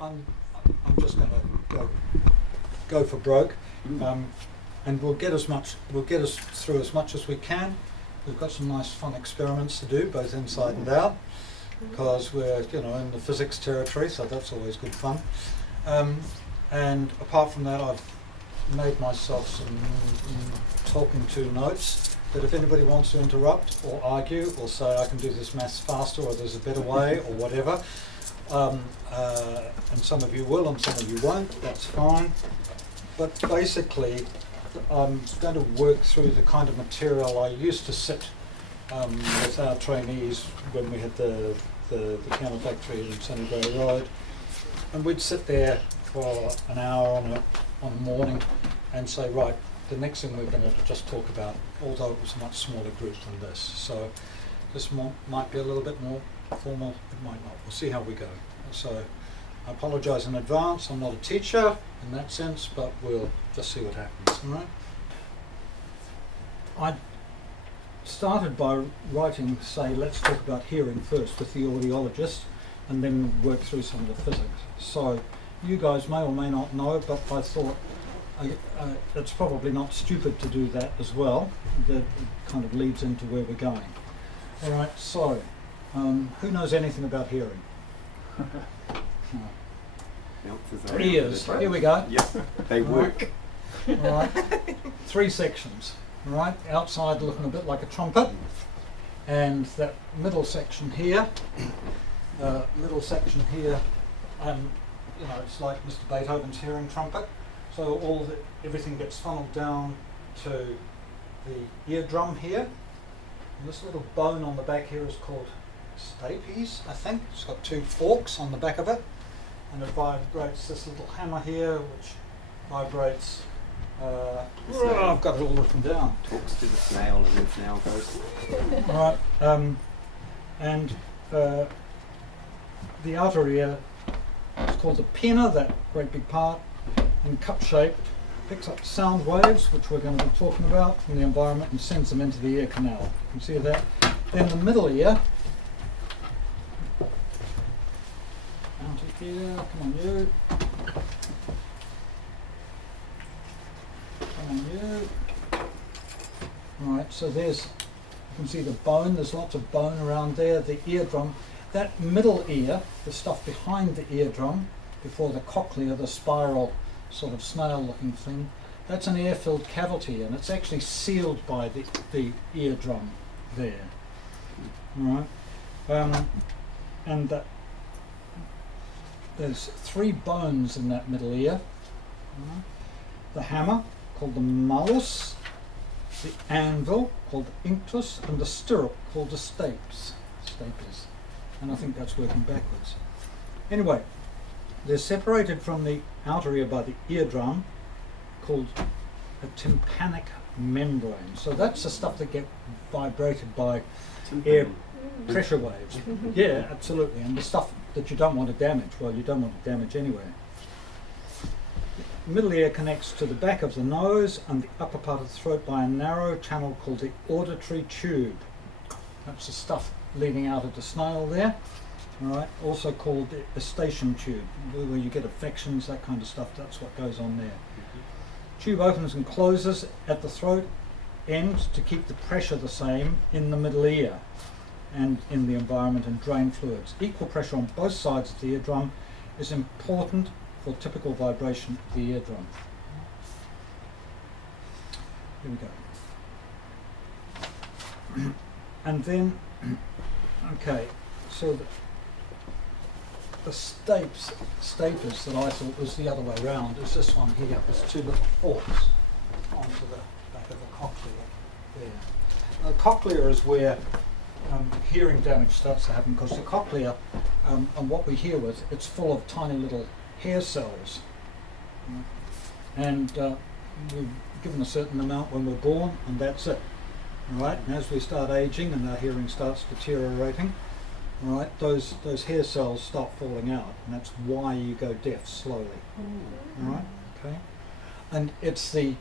I'm just going to go for broke, and we'll get us through as much as we can. We've got some nice fun experiments to do, both inside and out, because we're in the physics territory, so that's always good fun. And apart from that, I've made myself some talking to notes that if anybody wants to interrupt or argue or say I can do this maths faster or there's a better way or whatever, and some of you will and some of you won't, that's fine. But basically I'm going to work through the kind of material I used to sit with our trainees when we had the piano factory in Sunny Bay Road, and we'd sit there for an hour on a morning and say, right, the next thing we're going to just talk about, although it was a much smaller group than this. So this might be a little bit more formal, it might not. We'll see how we go. So I apologise in advance, I'm not a teacher in that sense, but we'll just see what happens, all right? I started by writing, say, let's talk about hearing first with the audiologist, and then work through some of the physics. So you guys may or may not know, but I thought it's probably not stupid to do that as well. That kind of leads into where we're going. All right, so who knows anything about hearing? Ears, here we go. Yep, they work. All right, 3 sections. All right, outside looking a bit like a trumpet, and that middle section here, it's like Mr. Beethoven's hearing trumpet. So everything gets funneled down to the eardrum here. And this little bone on the back here is called stapes, I think. It's got 2 forks on the back of it, and it vibrates this little hammer here, which vibrates. I've got it all written down. Talks to the snail, and the snail goes. All right, and the outer ear is called the pinna, that great big part, in cup shape, picks up sound waves, which we're going to be talking about from the environment, and sends them into the ear canal. You can see that. Then the middle ear, outer ear, come on you. Alright, so you can see the bone, there's lots of bone around there, the eardrum. That middle ear, the stuff behind the eardrum, before the cochlea, the spiral sort of snail looking thing, that's an air-filled cavity, and it's actually sealed by the eardrum there. Alright, and there's 3 bones in that middle ear. The hammer, called the malleus, the anvil, called the inctus, and the stirrup, called the stapes. And I think that's working backwards. Anyway, they're separated from the outer ear by the eardrum, called a tympanic membrane. So that's the stuff that gets vibrated by air pressure waves. Yeah, absolutely. And the stuff that you don't want to damage, well, you don't want to damage anyway. The middle ear connects to the back of the nose and the upper part of the throat by a narrow channel called the auditory tube. That's the stuff leading out of the snail there. All right, also called the eustachian tube, where you get affections, that kind of stuff. That's what goes on there. Tube opens and closes at the throat end to keep the pressure the same in the middle ear and in the environment, and drain fluids. Equal pressure on both sides of the eardrum is important for typical vibration of the eardrum. Here we go. And then, okay, so the stapes that I thought was the other way around is this one here. There's 2 little forks onto the back of the cochlea there. Now, the cochlea is where hearing damage starts to happen, because the cochlea, and what we hear with, it's full of tiny little hair cells. And we're given a certain amount when we're born, and that's it. Right? And as we start aging and our hearing starts deteriorating, right, those hair cells start falling out, and that's why you go deaf slowly. Right? Okay. And it's the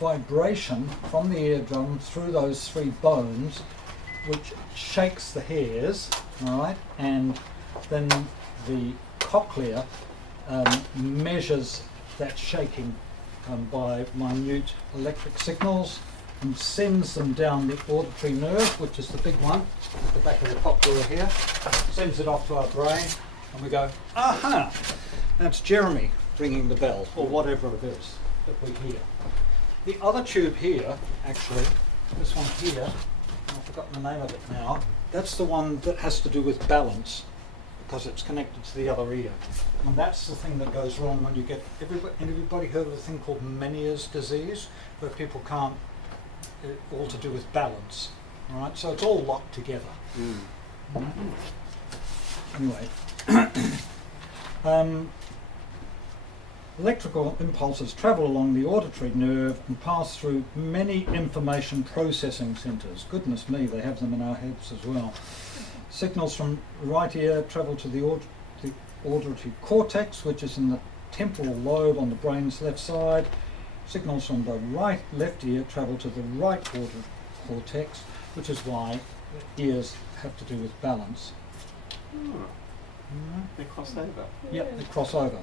vibration from the eardrum through those 3 bones which shakes the hairs, right, and then the cochlea measures that shaking by minute electric signals and sends them down the auditory nerve, which is the big one at the back of the cochlea here, sends it off to our brain, and we go, aha, that's Jeremy ringing the bell, or whatever it is that we hear. The other tube here, actually, this one here, I've forgotten the name of it now, that's the one that has to do with balance, because it's connected to the other ear. And that's the thing that goes wrong when you get, everybody heard of a thing called Meniere's disease, where people can't, all to do with balance, all right? So it's all locked together. Anyway, electrical impulses travel along the auditory nerve and pass through many information processing centres. Goodness me, they have them in our heads as well. Signals from right ear travel to the auditory cortex, which is in the temporal lobe on the brain's left side. Signals from the left ear travel to the right auditory cortex, which is why ears have to do with balance. They cross over. Yep, they cross over.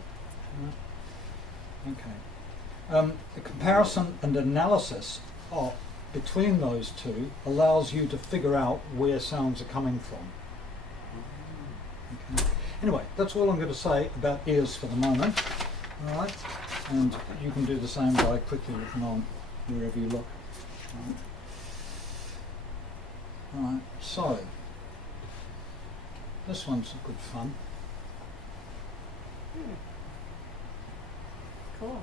Okay. The comparison and analysis between those two allows you to figure out where sounds are coming from. Okay. Anyway, that's all I'm going to say about ears for the moment. All right, and you can do the same by quickly looking on wherever you look. All right, so this one's good fun. Cool.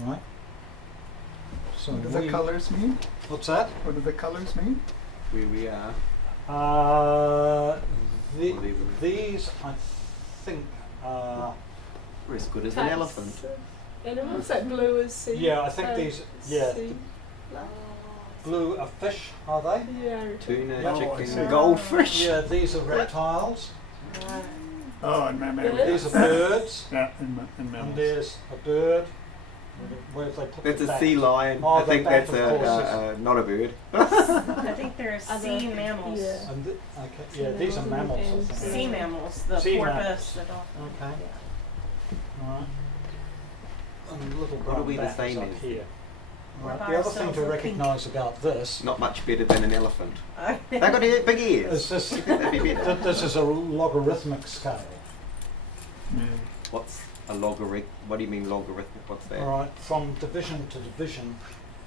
All right. So What do the colours mean? What's that? What do the colours mean? Where we are. These, I think, We're as good as an elephant. Animals like blue as sea. yeah, I think these, yeah, sea. blue are fish, are they? Yeah. Tuna, Yeah. Oh, I chicken, see. goldfish. Yeah, these are reptiles. Oh, and These are birds. Yeah, in And mammals. there's a bird. Where have they put That's the a bat? sea lion. Oh, I the think bat, that's of course, not a bird. I think they're Other- sea mammals. Yeah. And okay, yeah, these are mammals, I think. Sea mammals, the Sea porpoise, mammals. the dolphin. Okay. Yeah. All right. And little What are brown we the bat is same up in? here. What Right. about The other thing ourselves to are pink? recognise about this Not much better than an elephant. They got big ears. is this. That'd be better. This is a logarithmic scale. Yeah. What's a logarithmic? What do you mean logarithmic? What's that? All right, from division to division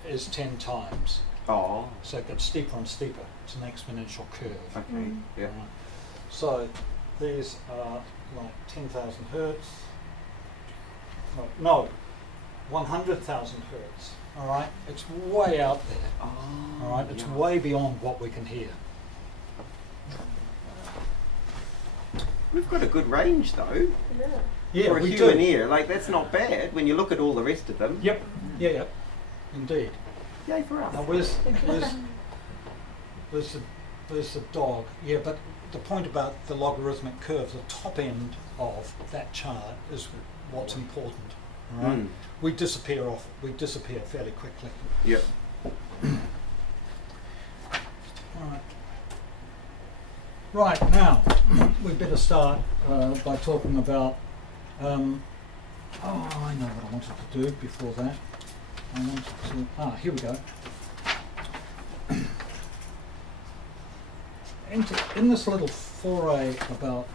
is 10 times. Oh, So it gets steeper and steeper. It's an exponential curve. okay. Yeah. Right. So these are like 10,000 hertz. No, 100,000 hertz. All right, it's way out there. Oh, All right, it's yeah. way beyond what we can hear. We've got a good range though. Yeah. Yeah, For a we human do. ear, like that's not bad when you look at all the rest of them. Yep. Yeah. Indeed. Yay for us. Now where's the dog? Yeah, but the point about the logarithmic curve, the top end of that chart is what's important. All right. Mm. We disappear fairly quickly. Yep. All right. Right, now we better start by talking about. I know what I wanted to do before that. I wanted to. Here we go. In this little foray about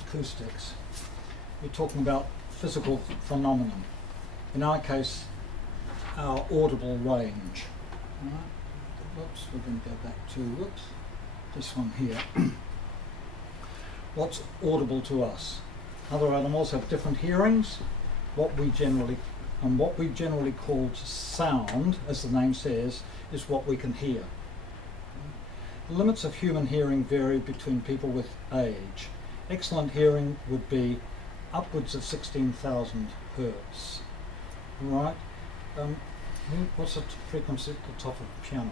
acoustics, we're talking about physical phenomenon. In our case, our audible range. Right. Whoops, we're going to go back to this one here. What's audible to us? Other animals have different hearings. What we generally call sound, as the name says, is what we can hear. The limits of human hearing vary between people with age. Excellent hearing would be upwards of 16,000 hertz. Right? What's the frequency at the top of the piano?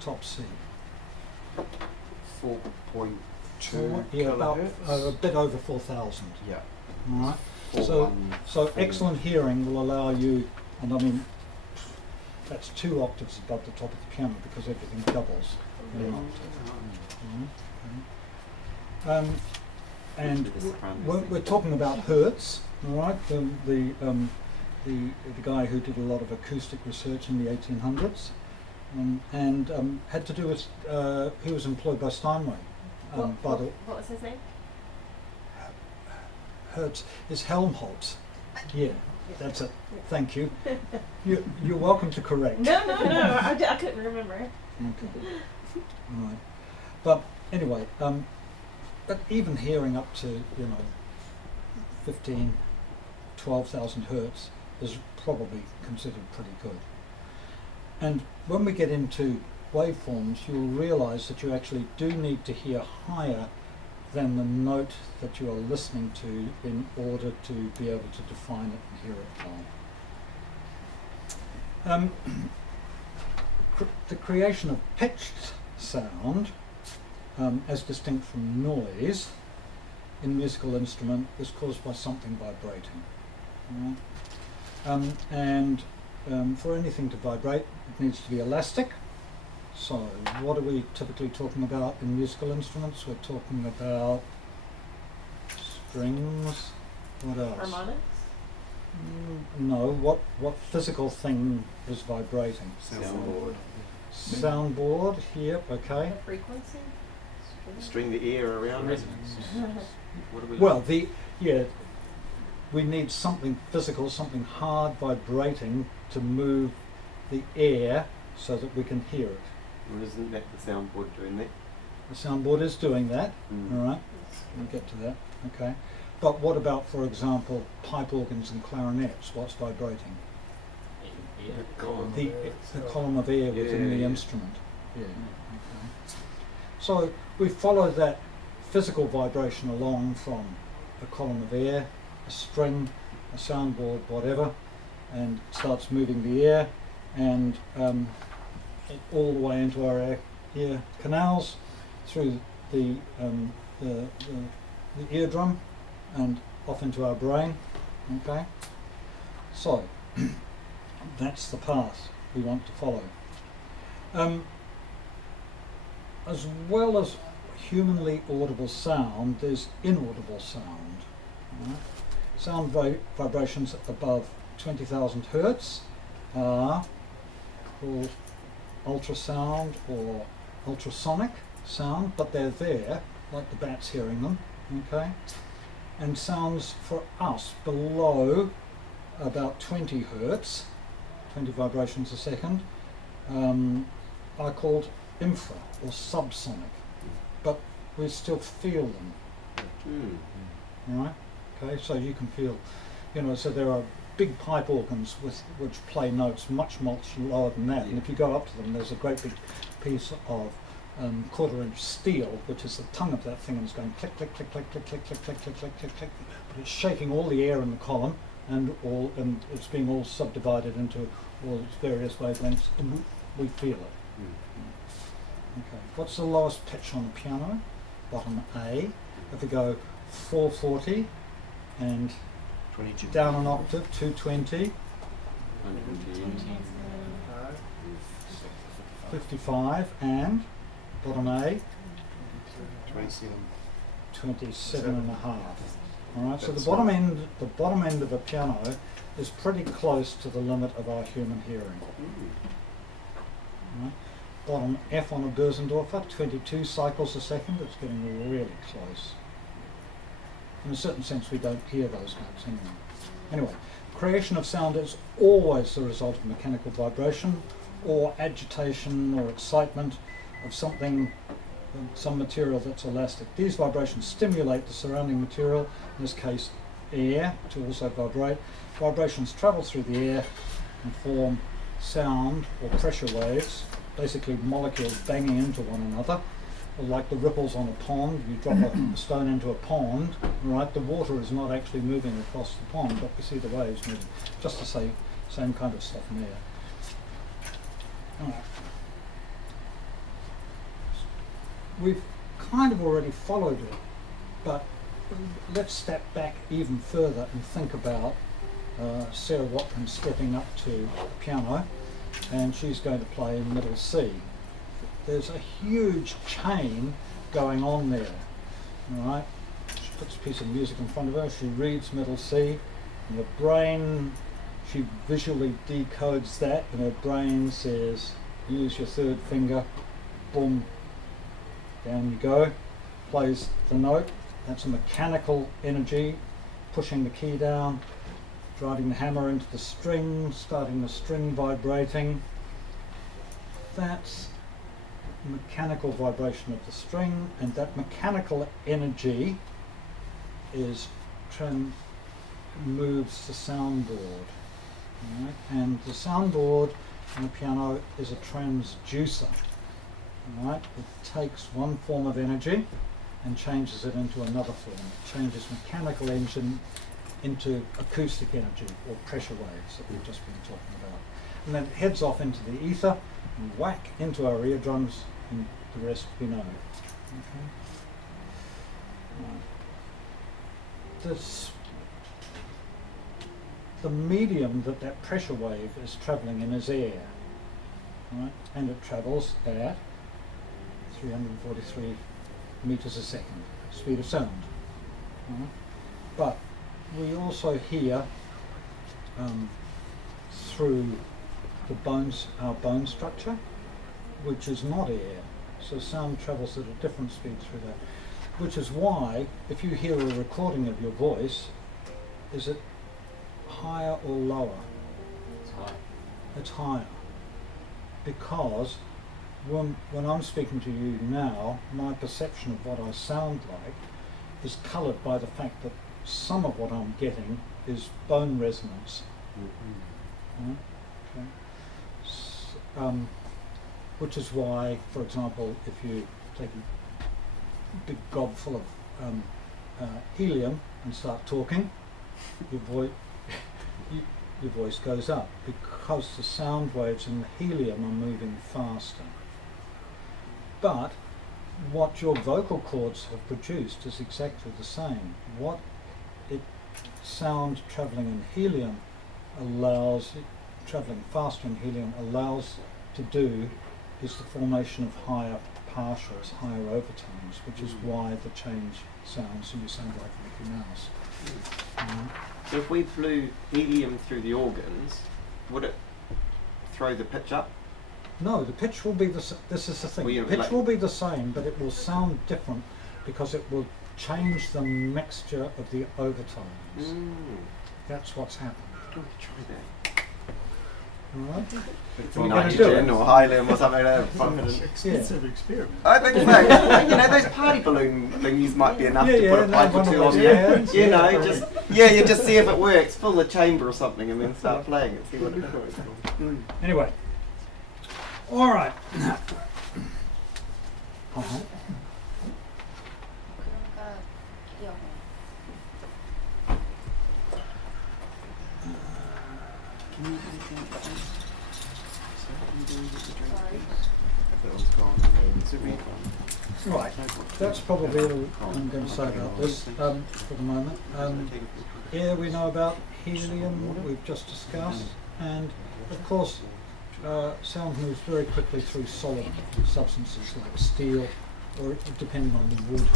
Top C. 4.2 Yeah, about kilohertz. a bit over 4,000. Yeah. Right. 4.1. So excellent hearing will allow you, and I mean, that's 2 octaves above the top of the piano because everything doubles in an octave. and Literally the sopranos we're thing. talking about Hertz, all right? The guy who did a lot of acoustic research in the 1800s, and had to do with he was employed by Steinway. By the What was his name? Hertz is Helmholtz. Yeah, that's it. Thank you. You're welcome to correct. No, I couldn't remember. Okay. All right. But anyway, but even hearing up to 15, 12,000 hertz is probably considered pretty good. And when we get into waveforms, you'll realise that you actually do need to hear higher than the note that you are listening to in order to be able to define it and hear it well. The creation of pitched sound, as distinct from noise, in musical instrument is caused by something vibrating. Right? For anything to vibrate, it needs to be elastic. So what are we typically talking about in musical instruments? We're talking about strings. What else? Harmonics? No. What physical thing is vibrating? Soundboard. Soundboard here. Okay. The frequency? String the air around it. What are we Well, we need something physical, something hard vibrating to move the air so that we can hear it. Well, isn't that the soundboard doing that? The soundboard is doing that. Mm. All right. We'll get to that. Okay. But what about, for example, pipe organs and clarinets? What's vibrating? The column. The column of air within the Yeah. instrument. Yeah. Okay. So we follow that physical vibration along from a column of air, a string, a soundboard, whatever, and it starts moving the air, and all the way into our ear canals, through the eardrum, and off into our brain. Okay. So that's the path we want to follow. As well as humanly audible sound, there's inaudible sound. Right? Sound vibrations above 20,000 hertz are called ultrasound or ultrasonic sound, but they're there, like the bats hearing them. Okay, and sounds for us below about 20 hertz, 20 vibrations a second, are called infra or subsonic, but we still feel them. Right? Okay, so you can feel, so there are big pipe organs which play notes much lower than that, and if you go up to them, there's a great big piece of quarter-inch steel, which is the tongue of that thing, and it's going click, click, click, click, click, click, click, click, click, click, click, click, but it's shaking all the air in the column, and it's being all subdivided into all its various wavelengths, and we feel it. Okay, what's the lowest pitch on the piano? Bottom A. If we go 440 and 22. down an octave, 220, 55, and bottom A, 27 and a half. All right, so the bottom end of a piano is pretty close to the limit of our human hearing. Right? Bottom F on a Bösendorfer, 22 cycles a second. It's getting really close. In a certain sense, we don't hear those notes anymore. Anyway, creation of sound is always the result of mechanical vibration or agitation or excitement of something, some material that's elastic. These vibrations stimulate the surrounding material, in this case air, to also vibrate. Vibrations travel through the air and form sound or pressure waves, basically molecules banging into one another, or like the ripples on a pond. You drop a stone into a pond, right? The water is not actually moving across the pond, but we see the waves moving. Just to say, same kind of stuff in there. Right. We've kind of already followed it, but let's step back even further and think about Sarah Watkins stepping up to the piano, and she's going to play in middle C. There's a huge chain going on there, right? She puts a piece of music in front of her, she reads middle C, and the brain, she visually decodes that, and her brain says, use your third finger, boom, down you go, plays the note. That's a mechanical energy, pushing the key down, driving the hammer into the string, starting the string vibrating. That's mechanical vibration of the string, and that mechanical energy is moves the soundboard. Right? And the soundboard on the piano is a transducer. Right? It takes one form of energy and changes it into another form. It changes mechanical engine into acoustic energy or pressure waves that we've just been talking about. And then it heads off into the ether and whack into our eardrums, and the rest we know. Okay. The medium that pressure wave is travelling in is air, right? And it travels at 343 meters a second, speed of sound. Right? But we also hear through the bones, our bone structure, which is not air. So sound travels at a different speed through that. Which is why, if you hear a recording of your voice, is it higher or lower? It's high. It's higher. Because when I'm speaking to you now, my perception of what I sound like is coloured by the fact that some of what I'm getting is bone resonance. Mm-hmm. Okay. Which is why, for example, if you take a big gob full of helium and start talking, your voice goes up because the sound waves in the helium are moving faster. But what your vocal cords have produced is exactly the same. What sound travelling in helium travelling faster in helium allows to do is the formation of higher partials, higher overtones, which is why the change sounds, so you sound like Mickey Mouse. So if we blew helium through the organs, would it throw the pitch up? No, the pitch will be this is the thing. Well, The pitch will be the same, but it will sound different because it will change the mixture of the overtones. That's what's happened. Oh, try that. Alright? It's We're gonna do nitrogen it. or helium or something like that. Expensive experiment. I think so. You know, those party balloon thingies might be enough to put a pipe or two on there. You know, you just see if it works. Fill the chamber or something and then start playing it. See what it does. Anyway. Alright. Right, that's probably all I'm going to say about this for the moment. Air we know about, helium we've just discussed, and of course sound moves very quickly through solid substances like steel, or depending on the wood,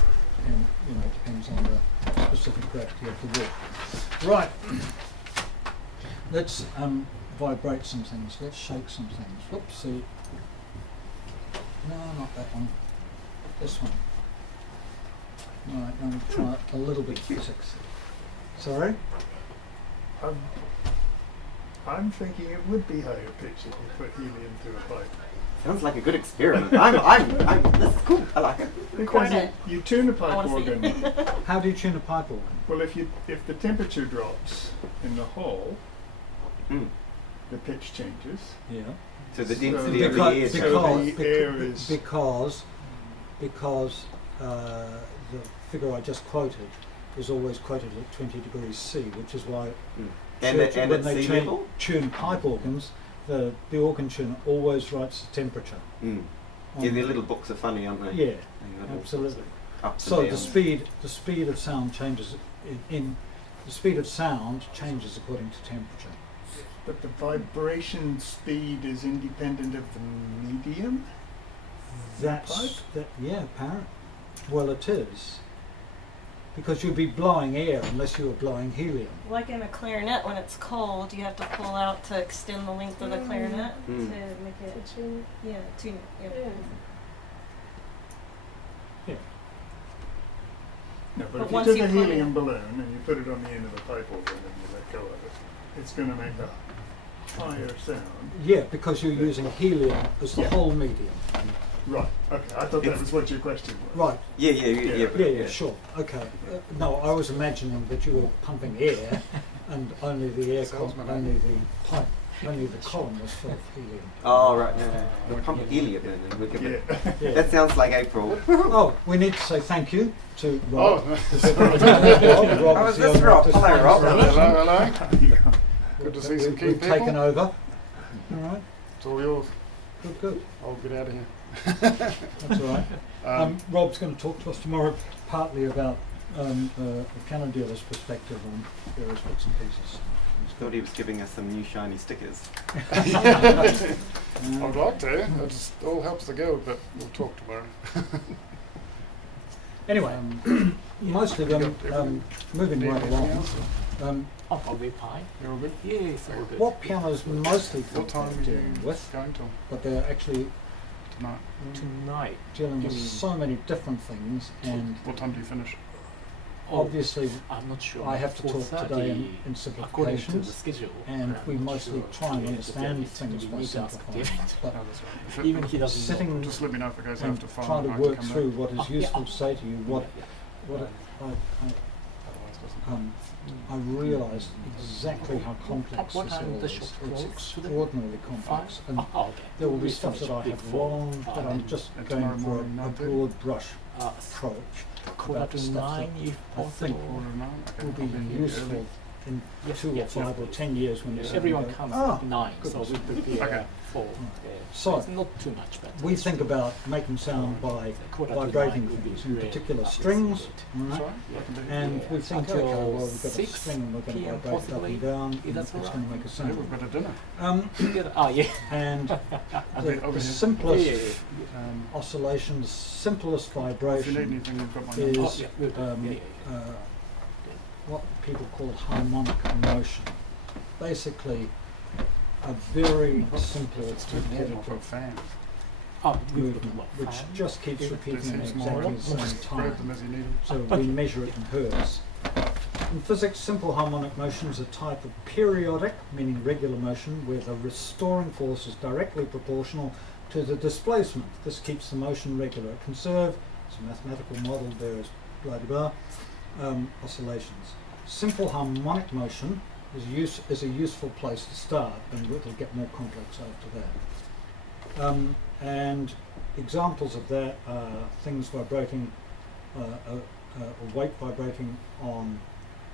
and it depends on the specific gravity of the wood. Right, let's vibrate some things, let's shake some things. Whoops, see. No, not that one. This one. Right, I'm going to try a little bit of physics. Sorry? I'm thinking it would be higher pitch if you put helium through a pipe. Sounds like a good experiment. This is cool. I like it. Because you tune a pipe wanna see organ. How do you tune a pipe organ? Well, if the temperature drops in the hall, Mm. the pitch changes. Yeah. So the So density of the because- air. because- the air is- because the figure I just quoted is always quoted at 20 degrees C, which is why And church- at when they sea level? tune pipe organs, the organ tuner always writes the temperature. Mm. on Yeah, their the- little books are funny, aren't they? Yeah, And little absolutely. ups So and the downs. speed of sound changes the speed of sound changes according to temperature. But the vibration speed is independent of the medium? That's Pipe? that. Yeah, apparent. Well, it is. because you'd be blowing air unless you were blowing helium. Like in a clarinet, when it's cold, you have to pull out to extend the length of the clarinet to make it. Yeah, tune it. Yeah. No, but But if once you took you a put it- helium balloon and you put it on the end of the pipe organ and you let go of it, it's going to make a higher sound. Yeah, because you're using helium as the whole medium. Right. Okay. I thought that was what your question was. Right. Yeah. Sure. Okay. No, I was imagining that you were pumping air, and only the air, only the pipe, only the column was full of helium. Oh, right. No. We're pumping helium in and we're giving Yeah. That sounds like April. Oh, we need to say thank you to Rob. Oh, Oh, is this Rob? Hello, Rob. hello. Good to see some key We've people. taken over. All right. It's all yours. Good. I'll get out of here. That's all right. Rob's going to talk to us tomorrow, partly about a piano dealer's perspective on various bits and pieces. Thought he was giving us some new shiny stickers. I'd like to. It just all helps the guild, but we'll talk tomorrow. Anyway, mostly moving right along. I'll be fine. You're all good? Yes, all good. What pianos mostly What time are you dealing with, going till? but they're actually Tonight. Tonight, dealing with You mean- so many different things, and What time do you finish? obviously I'm not sure. I have to talk 4:30 today in according to the simplifications, schedule. and I'm we not mostly sure. try and Yeah, understand it's things gonna by be need to ask simplifying. David. But No, that's right. If it- Even he doesn't sitting know. Just let me know if it goes and after 5. trying to I'd like work come through back. what is Yeah. useful to say to you, what Otherwise it doesn't. I realised exactly how complex What this time all the is. shop It's closes to the extraordinarily complex, and okay. there will be We stuff that finish I have before, wrong, but I'm just and going tomorrow for morning, a 9:30? broad brush Uh, approach quarter about to stuff 9 if I think possible. Quarter to 9? Okay, will I'll be here useful early. in Yes, 2 or yes, 5 or yes. 10 years when you Yeah. sit Everyone and go, comes "Ah, at 9, so goodness." we prepare Okay. for. So, it's not too much, but we think about making sound by quarter to vibrating 9 would be things, in really particular appreciated. strings, right? Sorry? I can do it. And Yeah. we think, Until okay, well, we've got a 6 string and we're going to PM vibrate it up possibly, and down, if and that's it's all going to make a Yeah, sound. we've got a dinner. Oh, yeah. And I'll be the over here. simplest Yeah. oscillations, simplest If you need vibration anything, you've got my is number. Oh, yeah, we'll do. Yeah. what people call harmonic motion. Basically, a very simple If it's too warm, I've got a repetitive fan. Oh, we will movement, do which fan. just keeps Yeah. repeating This at seems more exactly the same just grab them time. as you need them. So we measure it in hertz. In physics, simple harmonic motion is a type of periodic, meaning regular motion, where the restoring force is directly proportional to the displacement. This keeps the motion regular. It can serve as a mathematical model, various blah blah blah, oscillations. Simple harmonic motion is a useful place to start, and it'll get more complex after that. And examples of that are things vibrating, a weight vibrating on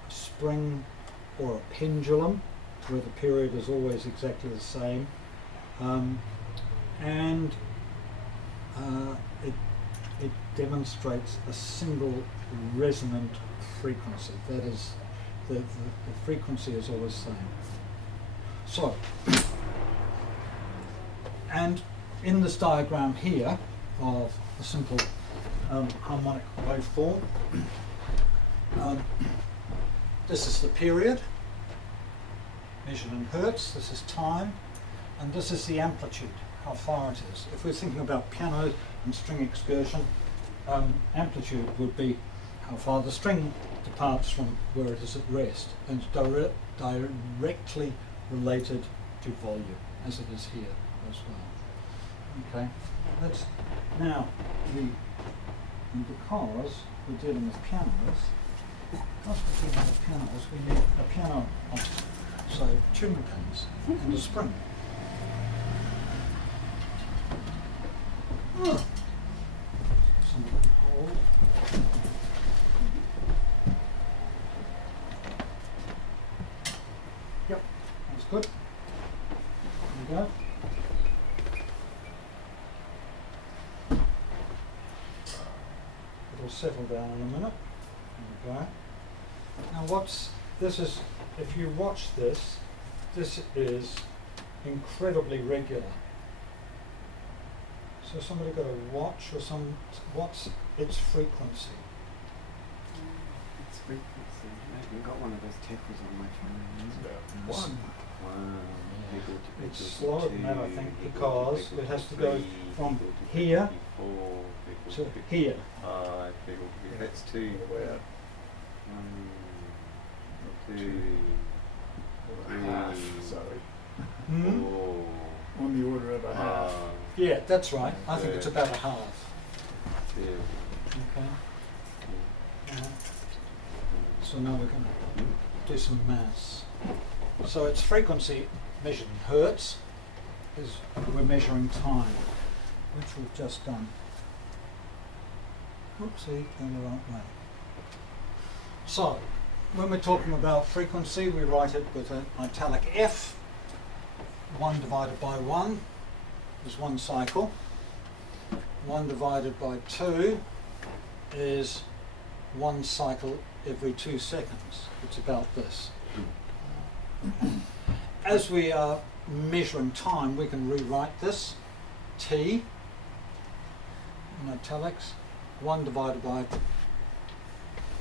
a spring or a pendulum, where the period is always exactly the same, and it demonstrates a single resonant frequency. That is, the frequency is always the same. So, and in this diagram here of a simple harmonic waveform, this is the period measured in hertz, this is time, and this is the amplitude, how far it is. If we're thinking about piano and string excursion, amplitude would be how far the string departs from where it is at rest, and directly related to volume, as it is here as well. Okay, that's now and because we're dealing with pianos, we need a piano of, so tuning pins and a spring. Some hold. Yep, that's good. There we go. It'll settle down in a minute. There we go. Now this is, if you watch this is incredibly regular. So somebody got a watch or what's its frequency? frequency. I haven't got one of those tackles on my It's phone. about one. It's slower than that, I think, because it has to go from here to here. That's two. Way out. Two. Or a half, sorry. Hmm? On the order of a half. Yeah, that's right. I think it's about a half. Yeah. Okay. So now we're going to do some maths. So its frequency measured in hertz is we're measuring time, which we've just done. Oopsie, going the right way. So when we're talking about frequency, we write it with an italic F. 1 divided by 1 is 1 cycle. 1 divided by 2 is 1 cycle every 2 seconds. It's about this. As we are measuring time, we can rewrite this. T in italics, 1 divided by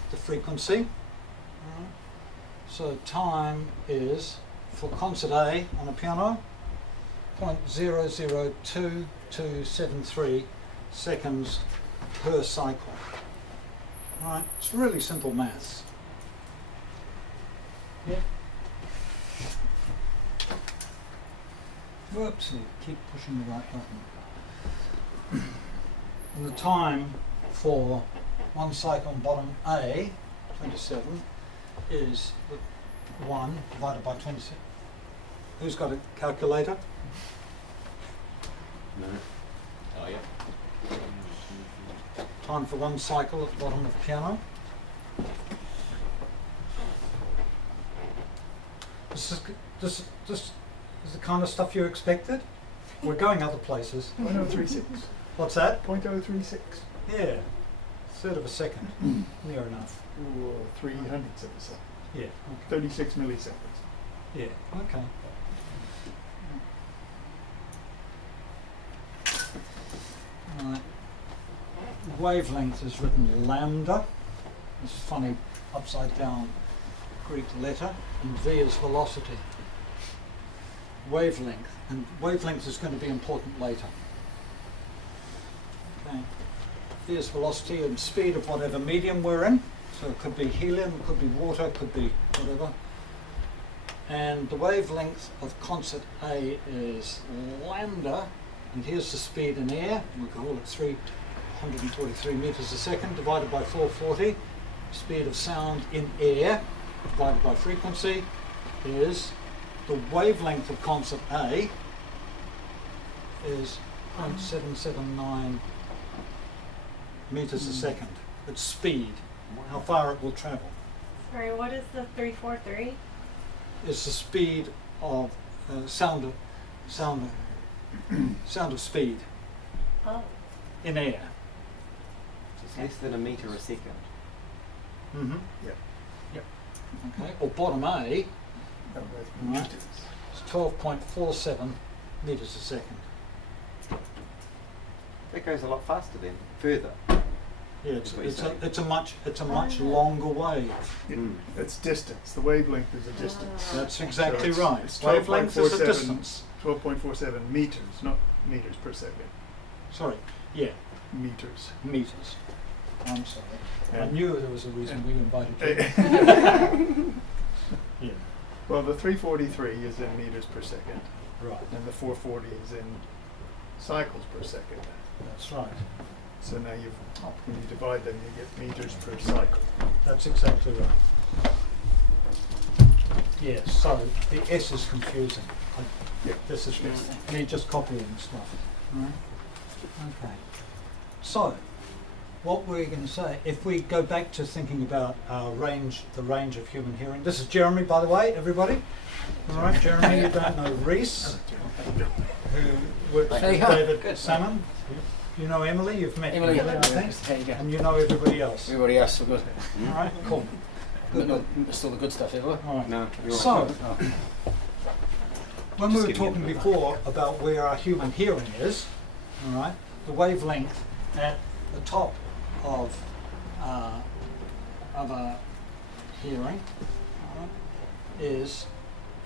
the frequency. So time is, for concert A on a piano, 0.002273 seconds per cycle. Right, it's really simple maths. Yeah. Whoopsie, keep pushing the right button. And the time for 1 cycle on bottom A, 27, is 1 divided by 27. Who's got a calculator? No. Oh yeah. Time for 1 cycle at the bottom of the piano. This is the kind of stuff you expected? We're going other places. 0.036. What's that? 0.036. Yeah, third of a second. Near enough. Or 300ths of a second. Yeah. 36 milliseconds. Yeah. Okay. Right. Wavelength is written lambda. This funny upside down Greek letter, and V is velocity. Wavelength, and wavelength is going to be important later. Okay. V is velocity and speed of whatever medium we're in. So it could be helium, it could be water, it could be whatever. And the wavelength of concert A is lambda, and here's the speed in air, we call it 343 meters a second divided by 440. Speed of sound in air divided by frequency is the wavelength of concert A is 0.779 meters a second. It's speed, how far it will travel. Sorry, what is the 343? It's the speed of sound of speed Oh, in air. It's less than a meter a second. Mm-hmm. Yep. Yep. Okay. Or bottom A No, that's Right. meters. is 12.47 meters a second. That goes a lot faster then, further. Yeah, That's what you're it's a much Ah. longer wave. It's distance. The wavelength is a distance. That's exactly So right. it's Wavelength is a 12.47 distance. 12.47 meters, not meters per second. Sorry. Yeah, Meters. meters. I'm sorry. I And- knew there was a reason we invited you. Yeah. Well, the 343 is in meters per second, Right. and the 440 is in cycles per second. That's right. So now when you divide them, you get meters per cycle. That's exactly right. Yes, so the S is confusing. Yeah. This is me just copying stuff. Right? Okay. So, what we're going to say, if we go back to thinking about our range, the range of human hearing. This is Jeremy, by the way, everybody. All right, Jeremy, you don't know Reese, who works with There you go. David Good. Salmon. You know Emily, you've met Emily, Emily, I think. there you go. And you know everybody else. Everybody else, so good. All right, cool. But no, still the good stuff, ever. All right. No, you're So, right. Oh. when we Just were giving talking it a before about where our human hearing is, all right, the wavelength at the top of a hearing is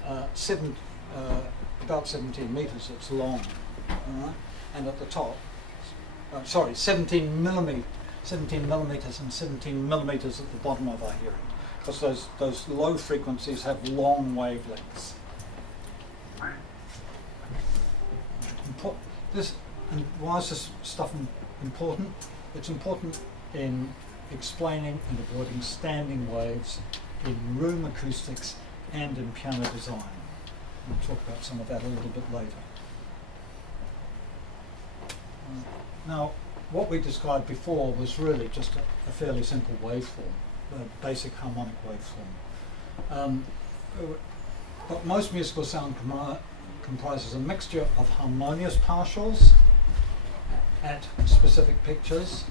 about 17 metres. It's long, and at the top, 17 millimetres and 17 millimetres at the bottom of our hearing, because those low frequencies have long wavelengths. And why is this stuff important? It's important in explaining and avoiding standing waves in room acoustics and in piano design. We'll talk about some of that a little bit later. Now, what we described before was really just a fairly simple waveform, a basic harmonic waveform. But most musical sound comprises a mixture of harmonious partials at specific pitches.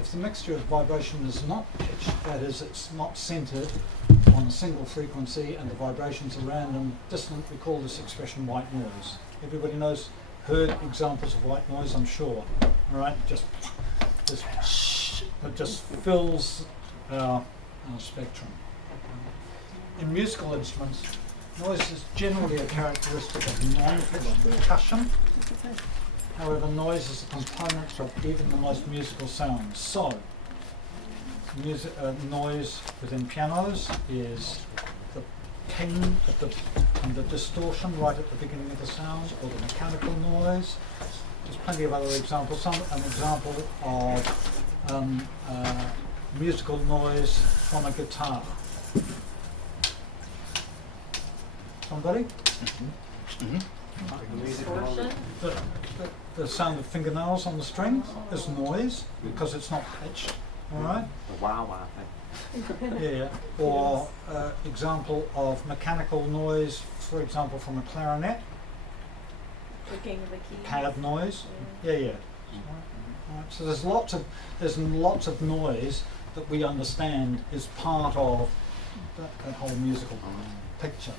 If the mixture of vibration is not pitched, that is, it's not centered on a single frequency and the vibrations are random, distant, we call this expression white noise. Everybody heard examples of white noise, I'm sure. All right, it just fills our spectrum. In musical instruments, noise is generally a characteristic of non-pitched percussion. However, noise is a component of even the most musical sounds. So, noise within pianos is the ping and the distortion right at the beginning of the sound, or the mechanical noise. There's plenty of other examples. An example of musical noise from a guitar. Somebody? Distortion. The sound of fingernails on the strings is noise because it's not pitched. All right. The wow thing. Yeah. Or example of mechanical noise, for example, from a clarinet. Clicking of the keys. Pad noise. Yeah. All right. So there's lots of noise that we understand is part of that whole musical picture.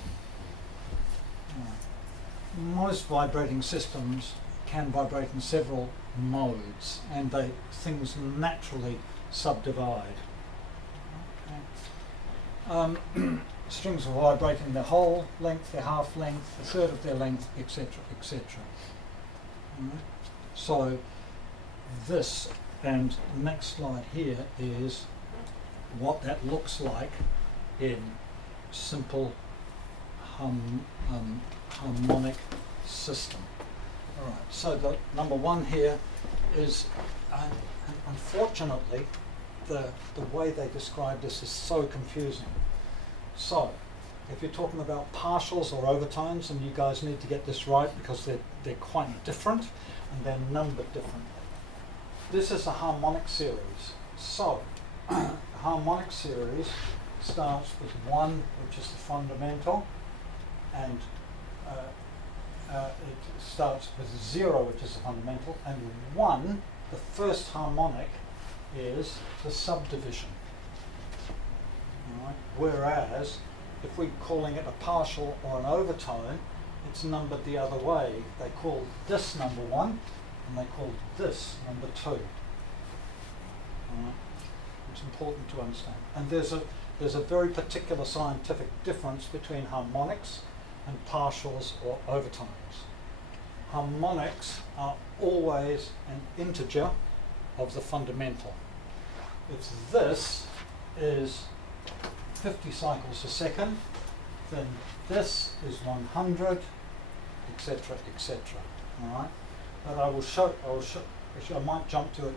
Most vibrating systems can vibrate in several modes, and things naturally subdivide. Okay. Strings are vibrating their whole length, their half length, a third of their length, etc., etc. So this, and the next slide here, is what that looks like in simple harmonic system. All right, so the number one here is, unfortunately, the way they describe this is so confusing. So, if you're talking about partials or overtones, and you guys need to get this right because they're quite different and they're numbered differently. This is a harmonic series. So, the harmonic series starts with 1, which is the fundamental, and it starts with 0, which is the fundamental, and 1, the first harmonic, is the subdivision. All right. Whereas, if we're calling it a partial or an overtone, it's numbered the other way. They call this number 1, and they call this number 2. All right. It's important to understand. And there's a very particular scientific difference between harmonics and partials or overtones. Harmonics are always an integer of the fundamental. If this is 50 cycles a second, then this is 100, etc., etc. All right. But I will show. Actually, I might jump to it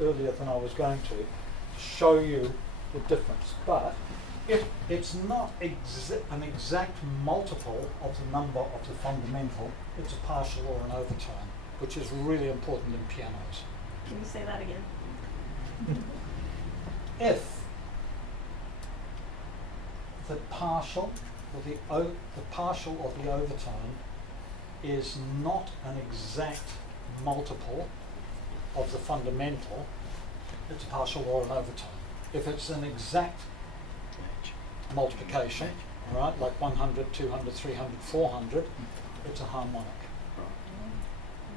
earlier than I was going to show you the difference. But if it's not an exact multiple of the number of the fundamental, it's a partial or an overtone, which is really important in pianos. Can you say that again? If the partial or the partial of the overtone is not an exact multiple of the fundamental, it's a partial or an overtone. If it's an exact multiplication, all right, like 100, 200, 300, 400, it's a harmonic.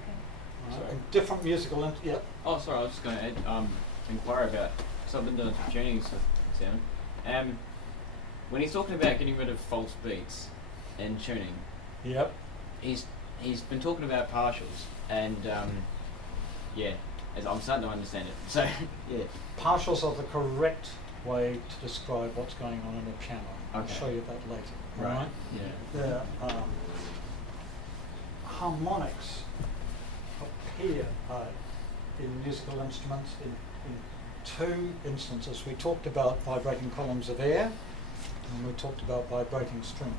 Okay. Right? And different musical, yeah. Oh, sorry, I was just going to inquire about, because I've been doing some tunings sound. When he's talking about getting rid of false beats and tuning, Yep. he's been talking about partials, and as I'm starting to understand it. So yeah, Partials are the correct way to describe what's going on in a piano. I'll Okay. show you that later. Right. Right? yeah, The harmonics appear in musical instruments in two instances. We talked about vibrating columns of air, and we talked about vibrating strings.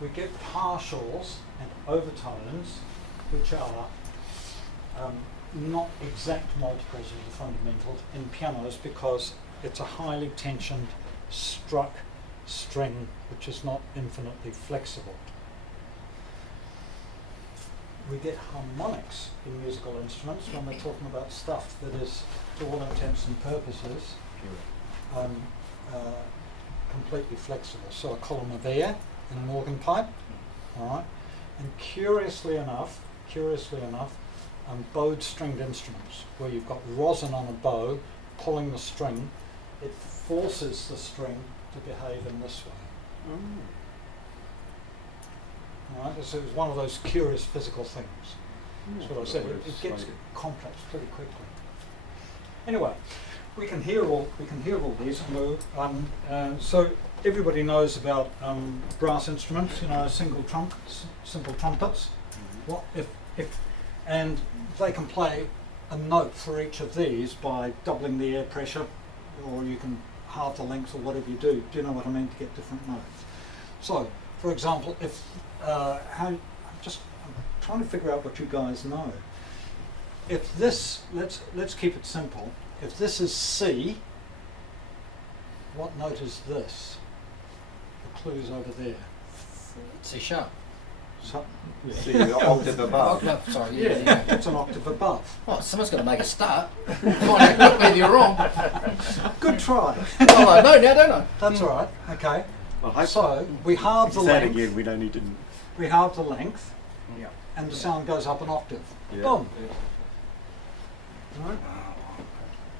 We get partials and overtones, which are not exact multiples of the fundamentals in pianos, because it's a highly tensioned struck string which is not infinitely flexible. We get harmonics in musical instruments when we're talking about stuff that is, to all intents and purposes, completely flexible. So a column of air in an organ pipe, all right. And curiously enough, bowed stringed instruments, where you've got rosin on a bow pulling the string, it forces the string to behave in this way. All right, so it's one of those curious physical things. That's what I said. It gets complex pretty quickly. Anyway, we can hear all these. So everybody knows about brass instruments. Simple trumpets. What if and they can play a note for each of these by doubling the air pressure, or you can halve the length, or whatever you do. Do you know what I mean? To get different notes. So, for example, if I'm trying to figure out what you guys know. If this, let's keep it simple. If this is C, what note is this? The clue's over there. C sharp. So, See, the octave above. Oh, no, sorry. yeah, it's an octave above. Well, someone's got to make a start. Find out whether you're wrong. Good try. Oh, I know now, don't I? That's all right. Okay. Well, So we halve the say it length. again, we don't need to. We halve the length, Yeah. and the sound goes up an octave. Yeah. Boom. Right.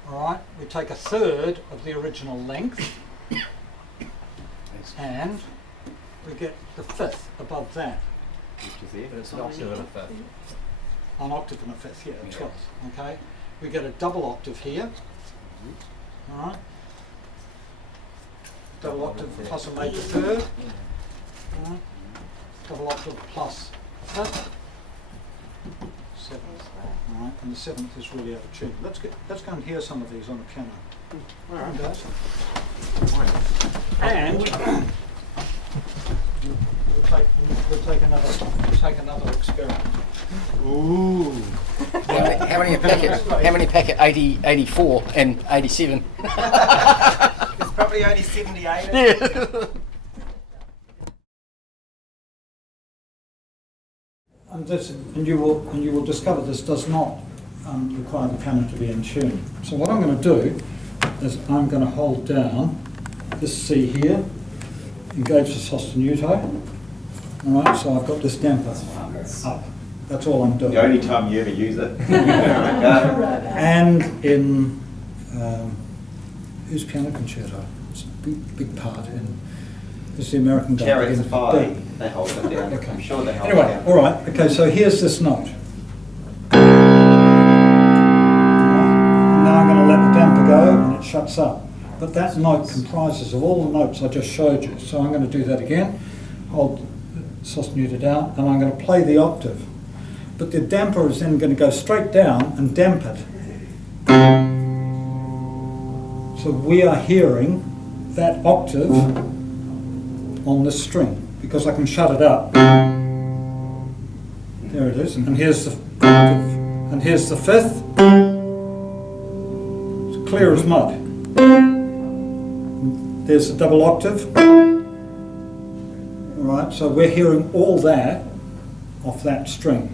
All right. We take a third of the original length, and we get the fifth above that. Which is here. But it's an octave and a fifth. An octave and a fifth, yeah, Yeah. 12th. Okay. We get a double octave here. All right. Double octave plus a major third. All right. Double octave plus a fifth. Seventh. All right. And the seventh is really out of tune. Let's go and hear some of these on the piano. All right. Guys. And we'll take another experiment. Ooh. How many packet 80, 84 and 87? It's probably only 78. Yeah. And you will discover this does not require the piano to be in tune. So what I'm going to do is I'm going to hold down this C here, engage the sostenuto. All right, so I've got this damper up. That's all I'm doing. The only time you ever use it. And in whose piano concerto? It's a big part in. This is the American guy. Chariots of B. Fire. They hold it down. Okay. I'm sure they hold it Anyway, down. all right. Okay, so here's this note. And now I'm going to let the damper go, and it shuts up. But that note comprises of all the notes I just showed you. So I'm going to do that again. Hold the sostenuto down, and I'm going to play the octave. But the damper is then going to go straight down and damp it. So we are hearing that octave on this string, because I can shut it up. There it is, and here's the octave, and here's the fifth. It's clear as mud. There's the double octave. All right, so we're hearing all that off that string,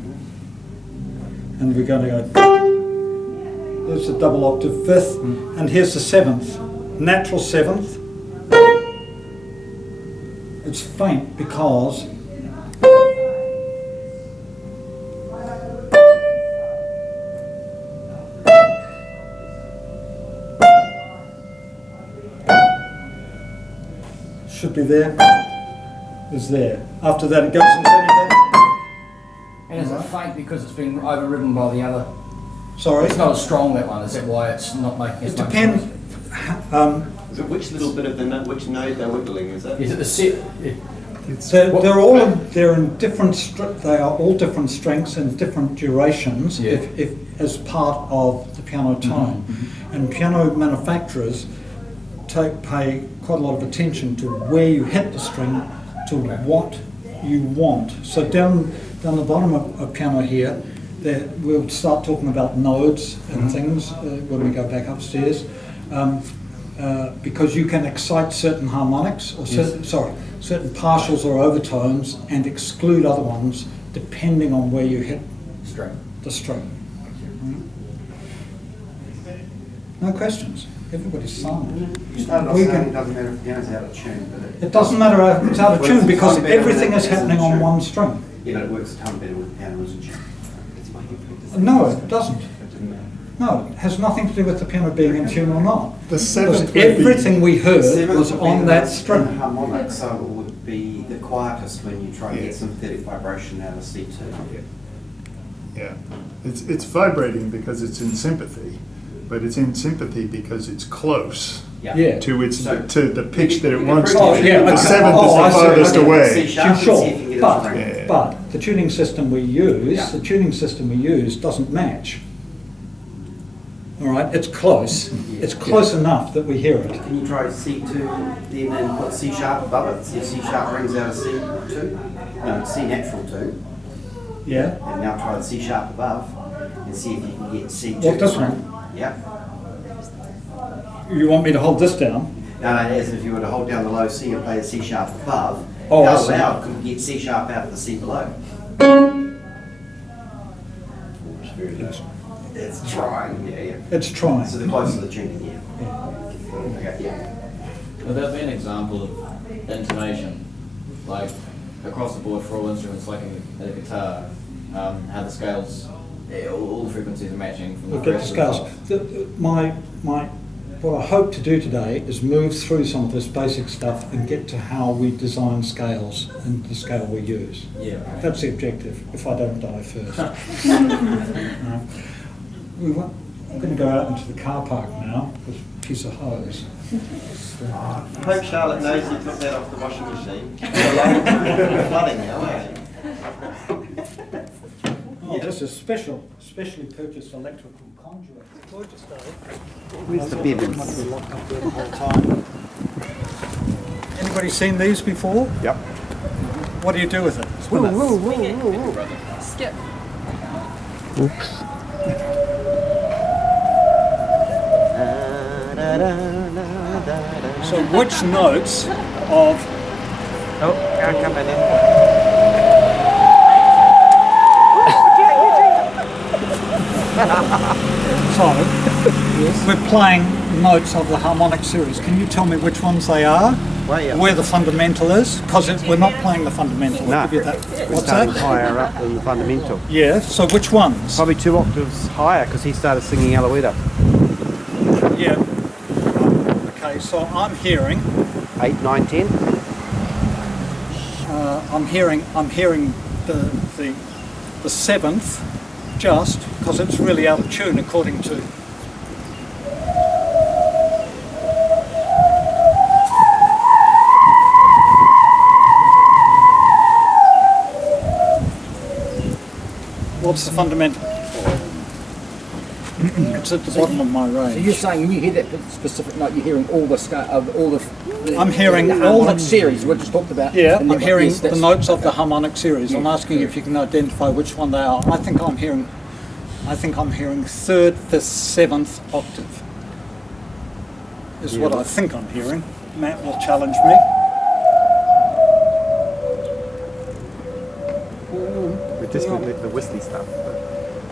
and we're going to go. There's the double octave fifth, and here's the seventh, natural seventh. It's faint because should be there, is there. After that it goes into anything. And is it faint because it's been overridden by the other? Sorry? It's not as strong, that one. Is that why it's not making as It much depends. noise? Is it which little bit of the which node they're wiggling? Is it? Is it the set? They're in different. They are all different strengths and different durations. Yeah. If as part of the piano tone, and piano manufacturers pay quite a lot of attention to where you hit the string, to what you want. So down the bottom of a piano here, we'll start talking about nodes and things when we go back upstairs, because you can excite certain harmonics or certain partials or overtones and exclude other ones depending on where you hit the string. No questions. Everybody's silent. You started off saying it doesn't matter if the piano's out of tune, but It doesn't matter if it's out of tune because everything is happening on one string. yeah, but it works a ton better with the piano isn't tune. It's my input. No, it doesn't. It doesn't matter. No, it has nothing to do with the piano being in tune or not. The seventh would Because be- everything we heard Seventh was would be on the that most string. harmonic, so it would be the quietest when you try to Yeah. get sympathetic vibration out of C2. Yeah, it's vibrating because it's in sympathy, but it's in sympathy because it's close Yeah. to its So- to the pitch that it You wants can to. prove be. yeah, The okay. seventh Oh, is I the see. farthest Okay. away. C sharp, Sure, see if you can get it but, to ring. Yeah. but the tuning system we use, Yeah. the tuning system we use doesn't match. All right, it's close. It's close enough that we hear it. Can you try C2 then and put C sharp above it? See if C sharp rings out of C2? No, C natural 2. Yeah? And now try the C sharp above and see if you can get C2. What, this one? Yep. You want me to hold this down? No, as if you were to hold down the low C and play the C sharp above. Oh, I how see. loud could you get C sharp out of the C below? It's very loose. It's trying, yeah. It's trying. So the closer the tuning, yeah. Okay, yeah. Would that be an example of intonation, like across the board for all instruments, like a guitar, how the scales, all the frequencies are matching from We'll the get the first scales. to the top? What I hope to do today is move through some of this basic stuff and get to how we design scales and the scale we use. Yeah. That's the objective, if I don't die first. I'm going to go out into the car park now with a piece of hose. I hope Charlotte knows you took that off the washing machine. Flooding now, eh? Oh, this is specially purchased electrical conduit. Gorgeous day. Where's the Must bevins? be locked up there the whole time. Anybody seen these before? Yep. What do you do with it? Skip. So which notes of Oh, can't come in. we're playing notes of the harmonic series. Can you tell me which ones they are? Where the fundamental is? Because we're not playing the fundamental. No. I'll give you that. What's Starting that? higher up than the fundamental. Yeah, so which ones? Probably 2 octaves higher because he started singing Alouetta. Yeah. Okay, so I'm hearing 8, 9, 10. I'm hearing the seventh just because it's really out of tune according to what's the fundamental? It's at the bottom of my So you're range. saying when you hear that specific note, you're hearing all the I'm hearing the all harmonic the- series we just talked about. Yeah, And I'm hearing yes, the that's- notes of the harmonic series. I'm Yeah. asking if you can identify which one they are. I think I'm hearing third, fifth, seventh octave. Is what I think I'm hearing. Matt will challenge me. We just went with the whistly stuff.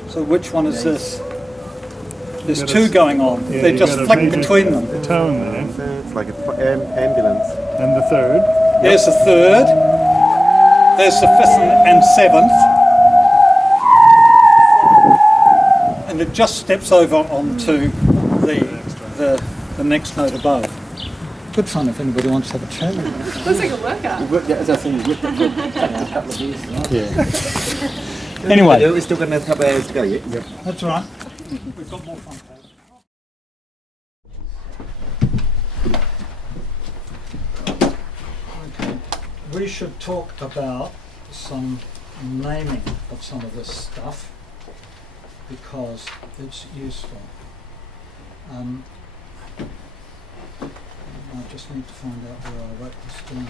So which one is this? There's You two gotta- going on. Yeah, They you just got a flick major between them. Tone there. So it's like an ambulance. And the third. There's the third. There's the fifth and seventh. And it just steps over onto the next note above. good fun if anybody wants to have a chat with us. Looks like a workout. Yeah. Anyway, We've still got another couple of hours to go yet. Yep. that's all right. We've got more fun to have. Okay. We should talk about some naming of some of this stuff because it's useful. I just need to find out where I wrote this down.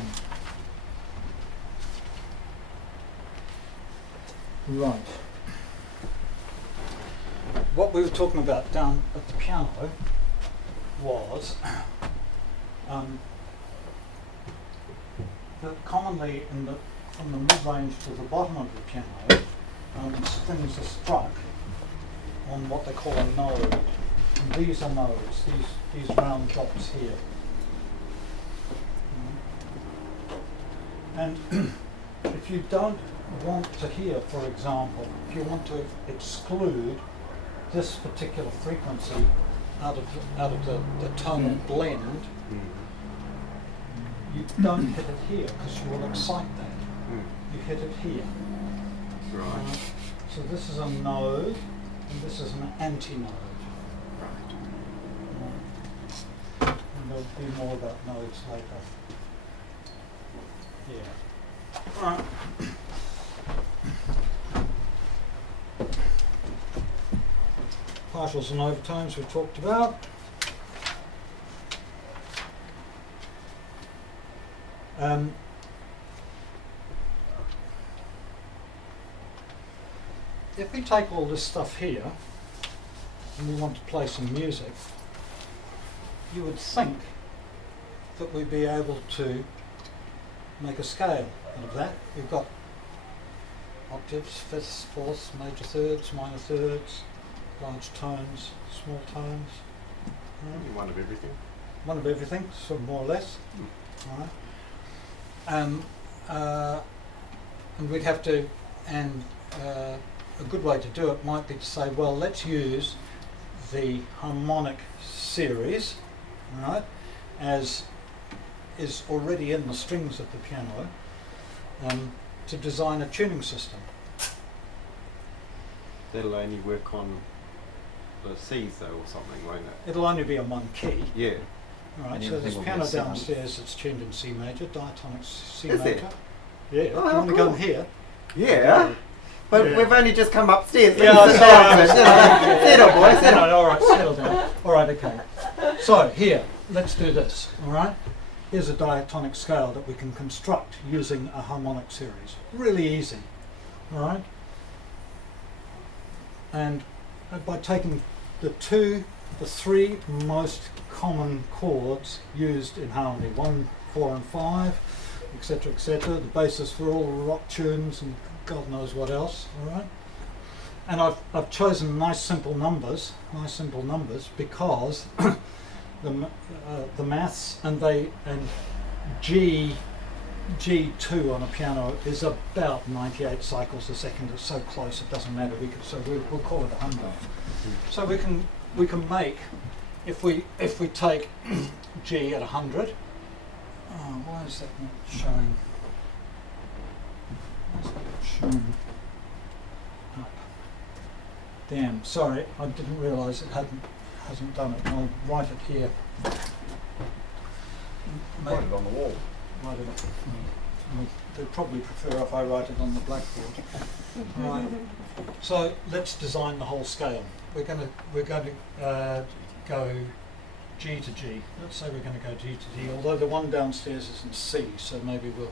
Right. What we were talking about down at the piano was that commonly from the mid-range to the bottom of the piano, strings are struck on what they call a node. And these are nodes, these round dots here. And if you don't want to hear, for example, if you want to exclude this particular frequency out of the tonal blend, you don't hit it here because you will excite that. You hit it here. Right. So this is a node and this is an antinode. And there'll be more about nodes later. Yeah. Alright. Partials and overtones we've talked about. If we take all this stuff here and we want to play some music, you would think that we'd be able to make a scale out of that. We've got octaves, fifths, fourths, major thirds, minor thirds, large tones, small tones. One of everything. One of everything, so more or less. Right. And we'd have to, a good way to do it might be to say, well, let's use the harmonic series, right, as is already in the strings of the piano, to design a tuning system. That'll only work on the C's though, or something, won't it? It'll only be on one key. Yeah. Right, And so everything there's will be piano a C major. downstairs that's tuned in C major, diatonic C Is major. it? Yeah, Oh, do you how want to go cool. in here? Yeah. But Yeah. we've only just come upstairs. Yeah, Let's sit sorry, down, I'm you know. sorry. Settle, boy, settle. No, all right, settle down. All right, okay. So here, let's do this. All right. Here's a diatonic scale that we can construct using a harmonic series. Really easy. All right. And by taking the three most common chords used in harmony, 1, 4, and 5, etc., the basis for all the rock tunes and God knows what else. All right. And I've chosen nice simple numbers because the maths and G2 on a piano is about 98 cycles a second. It's so close it doesn't matter. We'll call it 100. So we can make, if we take G at 100. Why is that not showing? Why is that not showing up? Damn, sorry, I didn't realise it hasn't done it. I'll write it here. Write it on the wall. Write it. They'd probably prefer if I write it on the blackboard. Right. So let's design the whole scale. We're going to go G to G. Let's say we're going to go G to G. Although the one downstairs is in C, so maybe we'll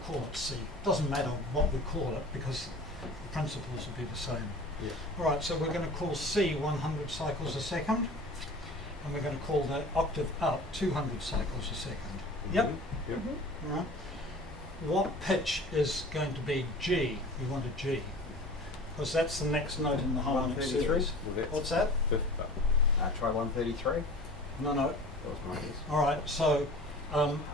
call it C. Doesn't matter what we call it because the principles will be the same. Yeah. All right. So we're going to call C 100 cycles a second, and we're going to call the octave up 200 cycles a second. Yep. Yep. All right. What pitch is going to be G? We want a G, because that's the next note in the harmonic 133? series. What's that? Fifth, Try 133. No. that was my guess. All right. So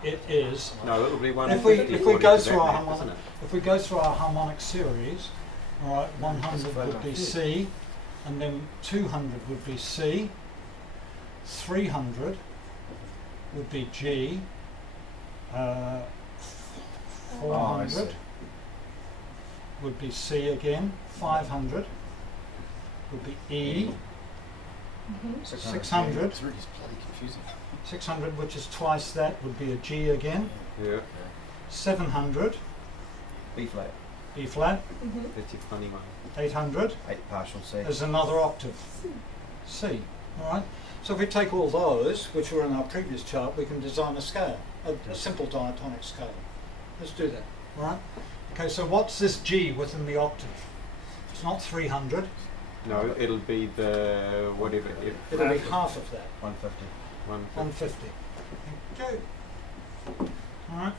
it is. No, it'll be one. If we go through our harmonic, if we go through our harmonic series, all right, 100 would be C, and then 200 would be C, 300 would be G. 400 Oh, I see. would be C again. 500 would be E. 600. It's really bloody confusing. 600, which is twice that, would be a G again. Yeah. 700, B flat. B flat. That's your funny one. 800 8 partial C. is another octave. C. All right. So if we take all those, which were in our previous chart, we can design a scale, a simple diatonic scale. Let's do that. All right. Okay. So what's this G within the octave? It's not 300. No, it'll be the whatever. It'll be half of that. 150. 150. Okay. All right.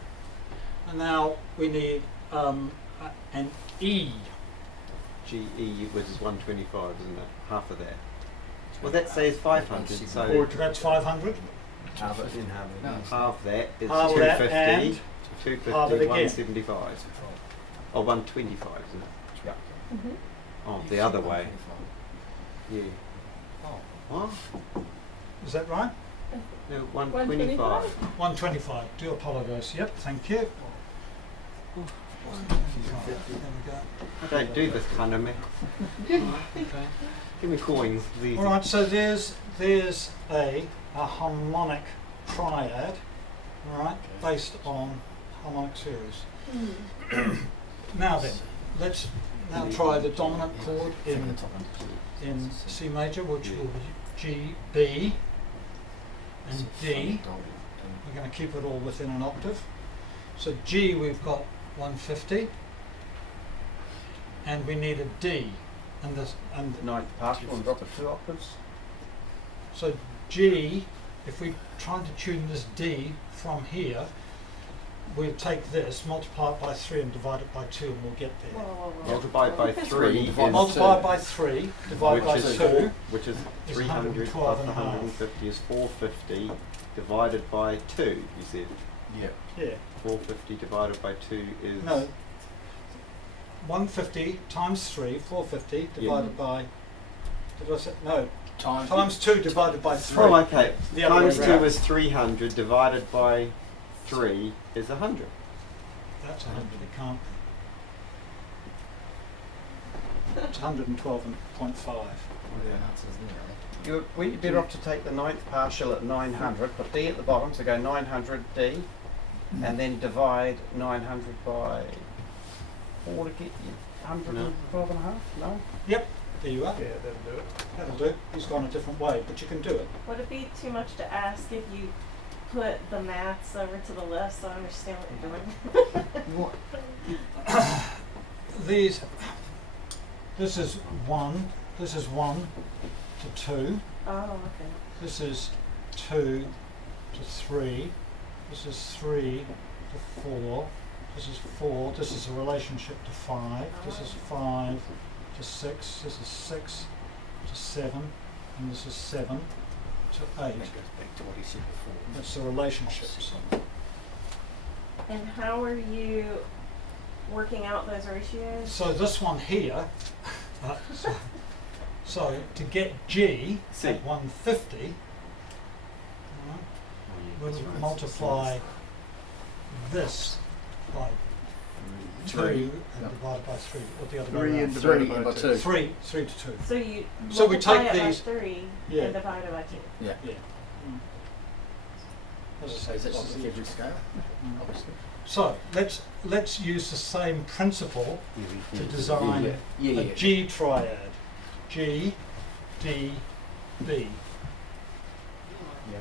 And now we need an E. GE, which is 125, isn't it? Half of that. Well, that says 500. So That's 500. Harvard. No, half that is Half of that 250. and 250, half it again. 175. Or 125, isn't it? Yeah. Oh, the other way. Yeah. What? Is that right? No, 125. 125. Do apologise. Yep. Thank you. 125. There we go. I don't do this kind of math. Okay. Give me coins. It's easy. All right. So there's a harmonic triad. All right, based on harmonic series. Now then, let's now try the dominant chord in C major, which will be G, B, and D. We're going to keep it all within an octave. So G, we've got 150, and we need a D, and this and Ninth partial and drop it 2 octaves. so G. If we try to tune this D from here, we'll take this, multiply it by 3 and divide it by 2, and we'll get there. Multiplied by 3 is, Multiply it by 3, divide by which is 2. which is is 300 112 plus and a half. 150 is 450 divided by 2, you said. Yeah. Yeah. 450 divided by 2 is... No. 150 times 3, 450 divided by... Did I say? No. Times 2 divided by 3. Oh, okay. The other way Times 2 round. is 300 divided by 3 is 100. That's 100, it can't be. It's 112.5. Wouldn't you better off to take the ninth partial at 900, put D at the bottom, so go 900 D, and then divide 900 by 4 to get you 112 and a half? No? Yep, there you are. Yeah, that'll do it. That'll do. He's gone a different way, but you can do it. Would it be too much to ask if you put the maths over to the left so I understand what you're doing? This is 1, this is 1 to 2, Oh, okay. this is 2 to 3, this is 3 to 4, this is 4, this is a relationship to 5, this is 5 to 6, this is 6 to 7, and this is 7 to 8. That goes back to what he said before. That's the relationships. And how are you working out those ratios? So this one here, so to get G C. at 150, we'll multiply this by 2 and divide by 3, or the other way 3 around. and divided by 2. 3 to 2. So you So we multiply take it these- by 3 Yeah. and divide it by 2. Yeah. Yeah. As I say, Is it this like is a the February scale? Obviously. So let's use the same principle to design Yeah. a G triad. G, D, B. Yeah.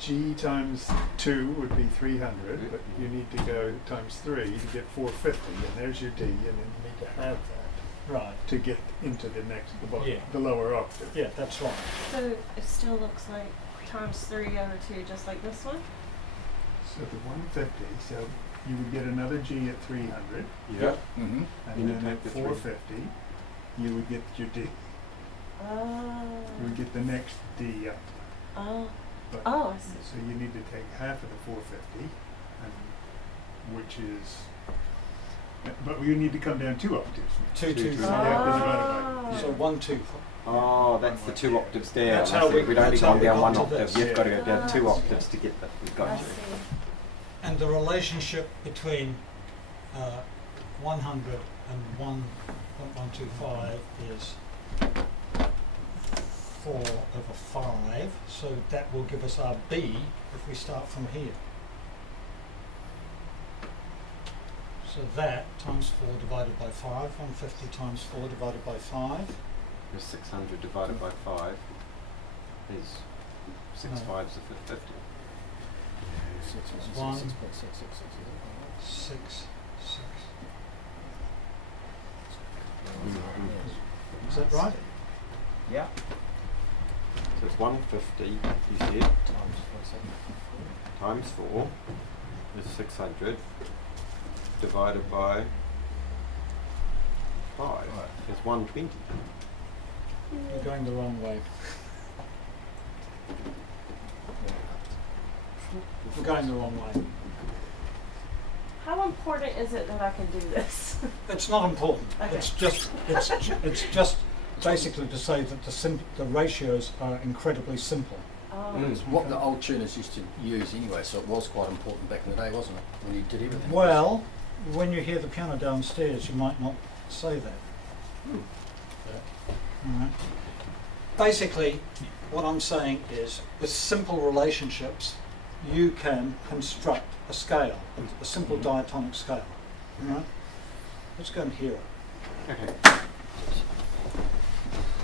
G times 2 would be 300, but you need to go times 3 to get 450, and there's your D, and then you need to have that Right. to get into the bottom, Yeah. the lower octave. Yeah, that's right. So it still looks like times 3 over 2, just like this one? So the 150, so you would get another G at 300, Yeah. Mm-hmm. and You then take at the 450, you would get your D. Oh. You would get the next D up. Oh. But Oh, I see. So you need to take half of the 450, and, which is But you need to come down 2 octaves. 2, 2, So you 5. have to divide it by. So 1, 2, 5. Oh, that's the 2 octaves down. That's I how see. we- We'd only that's how gone we down got 1 to octave. this. You've got to go down 2 Ah. octaves to get that. We've got I you. see. And the relationship between 100 and 1.125 is 4 over 5, so that will give us our B if we start from here. So that times 4 divided by 5, 150 times 4 divided by 5. The 600 divided by 5 is 6 No. fives of 50. 1, 6.666. 6, 6. Is that right? Yeah. So it's 150, you said, times 4 is 600 divided by 5 is 120. You're going the wrong way. We're going the wrong way. How important is it that I can do this? It's not important. Okay. It's just basically to say that the ratios are incredibly simple. Oh. It's what the old tuners used to use anyway, so it was quite important back in the day, wasn't it? When you did everything. Well, when you hear the piano downstairs, you might not say that. Alright. Basically, what I'm saying is, with simple relationships, you can construct a scale, a simple diatonic scale. Alright? Let's go and hear it. Okay.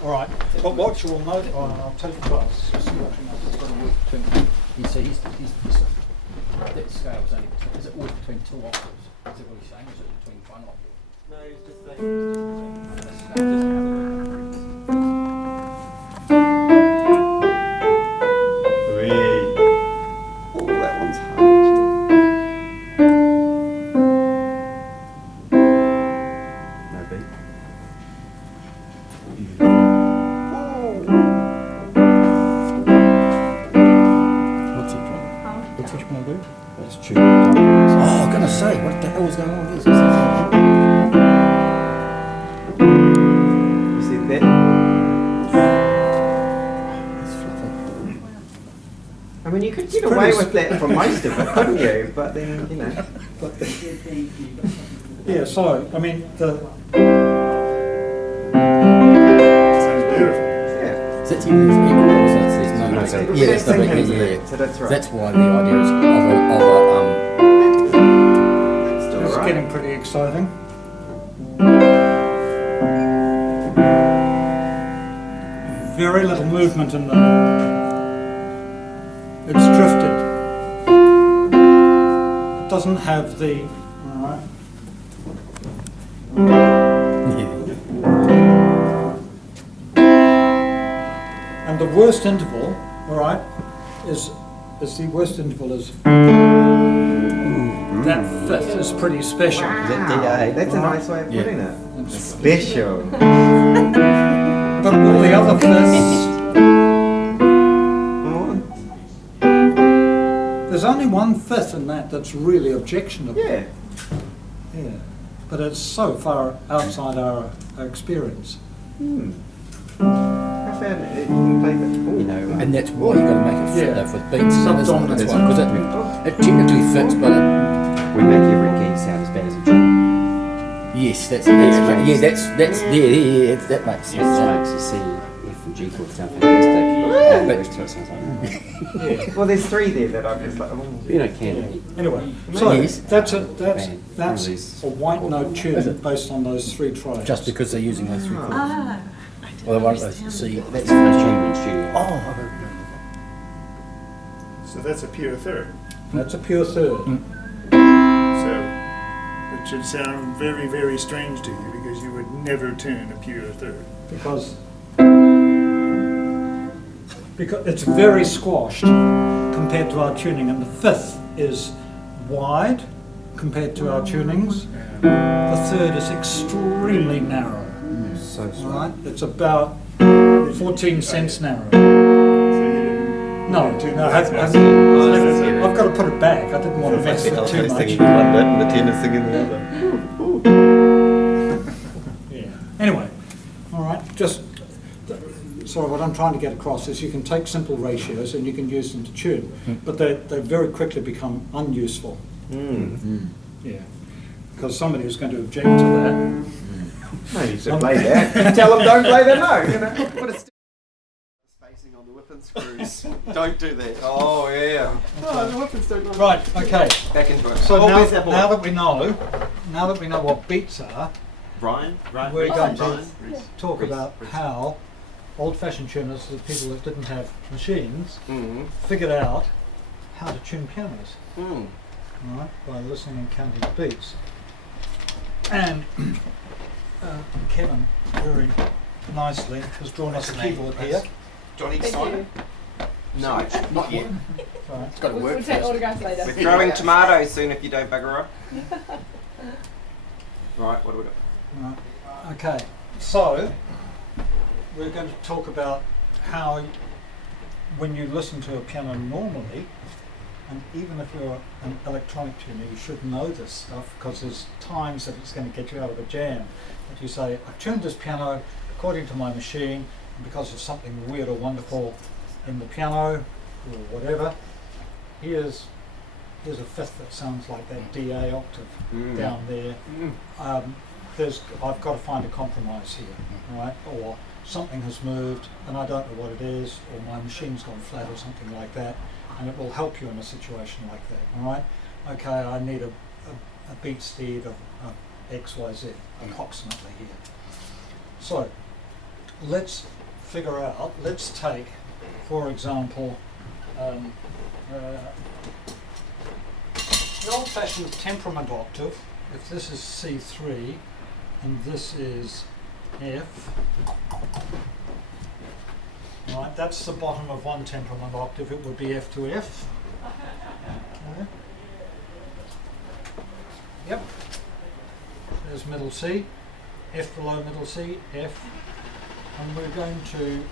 Alright, but what you will note, I'll tell you what, you'll see what you notice. It's got to work between. That scale is only between. Is it always between 2 octaves? Is that what he's saying? Or is it between 1 octave? No, he's just saying. Oh, that one's hard. No beat. What's he trying? What's he trying to do? That's true. Oh, I'm gonna say, what the hell was going on here? You see that? I mean, you could get away with that for most of it, couldn't you? But then, you know. Yeah, so, I mean, Sounds beautiful. Yeah. Is that even equal? Or is that, there's no, No, yeah, so that's it's the same big, hands yeah, with yeah. it, so that's right. That's why the idea is of That's still it's right. getting pretty exciting. Very little movement in the. It's drifted. It doesn't have the. Alright. And the worst interval, alright, is the worst interval is. That fifth is pretty special. Yeah, that's a nice way of Yeah. putting it. It's- Special. But all the other fifths, there's only 1/5 in that that's really objectionable. Yeah. Yeah. But it's so far outside our experience. I found it. You can play that. You know. and that's why you got to make it fit Yeah. though with beats. Isn't it? Subdominant. That's why, because it technically fits, but We make every key sound as bad as we can. yes, that's Yeah, that makes It sense. makes you see F and G chords sound fantastic. And the rest of it sounds like Well, there's 3 there that I'm just like, oh. you know, can Anyway, so Yes. that's a white note tune based on those 3 triads. Just because they're using those 3 chords. Ah, Well, they won't see. that's the first tune in studio. Oh, So that's a pure third. That's a pure third. So it should sound very, very strange to you because you would never tune a pure third. Because it's very squashed compared to our tuning, and the 5th is wide compared to our tunings. The 3rd is extremely narrow. So All right, it's about 14 cents narrow. So you didn't. No, tune no, that. I've got to put it back. I didn't want to mess with too much. one bit and the tenor singing the other. Anyway, all right, just, sorry, what I'm trying to get across is you can take simple ratios and you can use them to tune, but they very quickly become unuseful. Yeah, because somebody is going to object to that. No, you should play that. Tell them don't play that, no. You know, put a spacing on the whipping screws. Don't do that. Oh, yeah. Oh, the whippings don't know. Right, okay. Back into it. So Where's that boy? now that we know what beats are, Brian? we're going to Brian? talk Reese. about how old-fashioned tuners, the people that didn't have machines, Mm. figured out how to tune pianos, Mm. all right, by listening and counting the beats. And Kevin very nicely has drawn us a keyboard here. Johnny Thank Steiner? you. No. Not yet. Right. It's got to We'll work take first. autographs later. We're growing tomatoes soon if you don't bugger up. Right, what do we got? Right. Okay, so we're going to talk about how when you listen to a piano normally, and even if you're an electronic tuner, you should know this stuff because there's times that it's going to get you out of a jam. That you say, I've tuned this piano according to my machine, and because of something weird or wonderful in the piano or whatever, here's a fifth that sounds like that DA octave down there. I've got to find a compromise here, right? Or something has moved and I don't know what it is, or my machine's gone flat or something like that, and it will help you in a situation like that, all right? Okay, I need a beat speed of XYZ, approximately here. So, let's take, for example, an old-fashioned temperament octave. If this is C3 and this is F, right, that's the bottom of one temperament octave, it would be F to F. Okay. Yep. There's middle C, F below middle C, F, and we're going to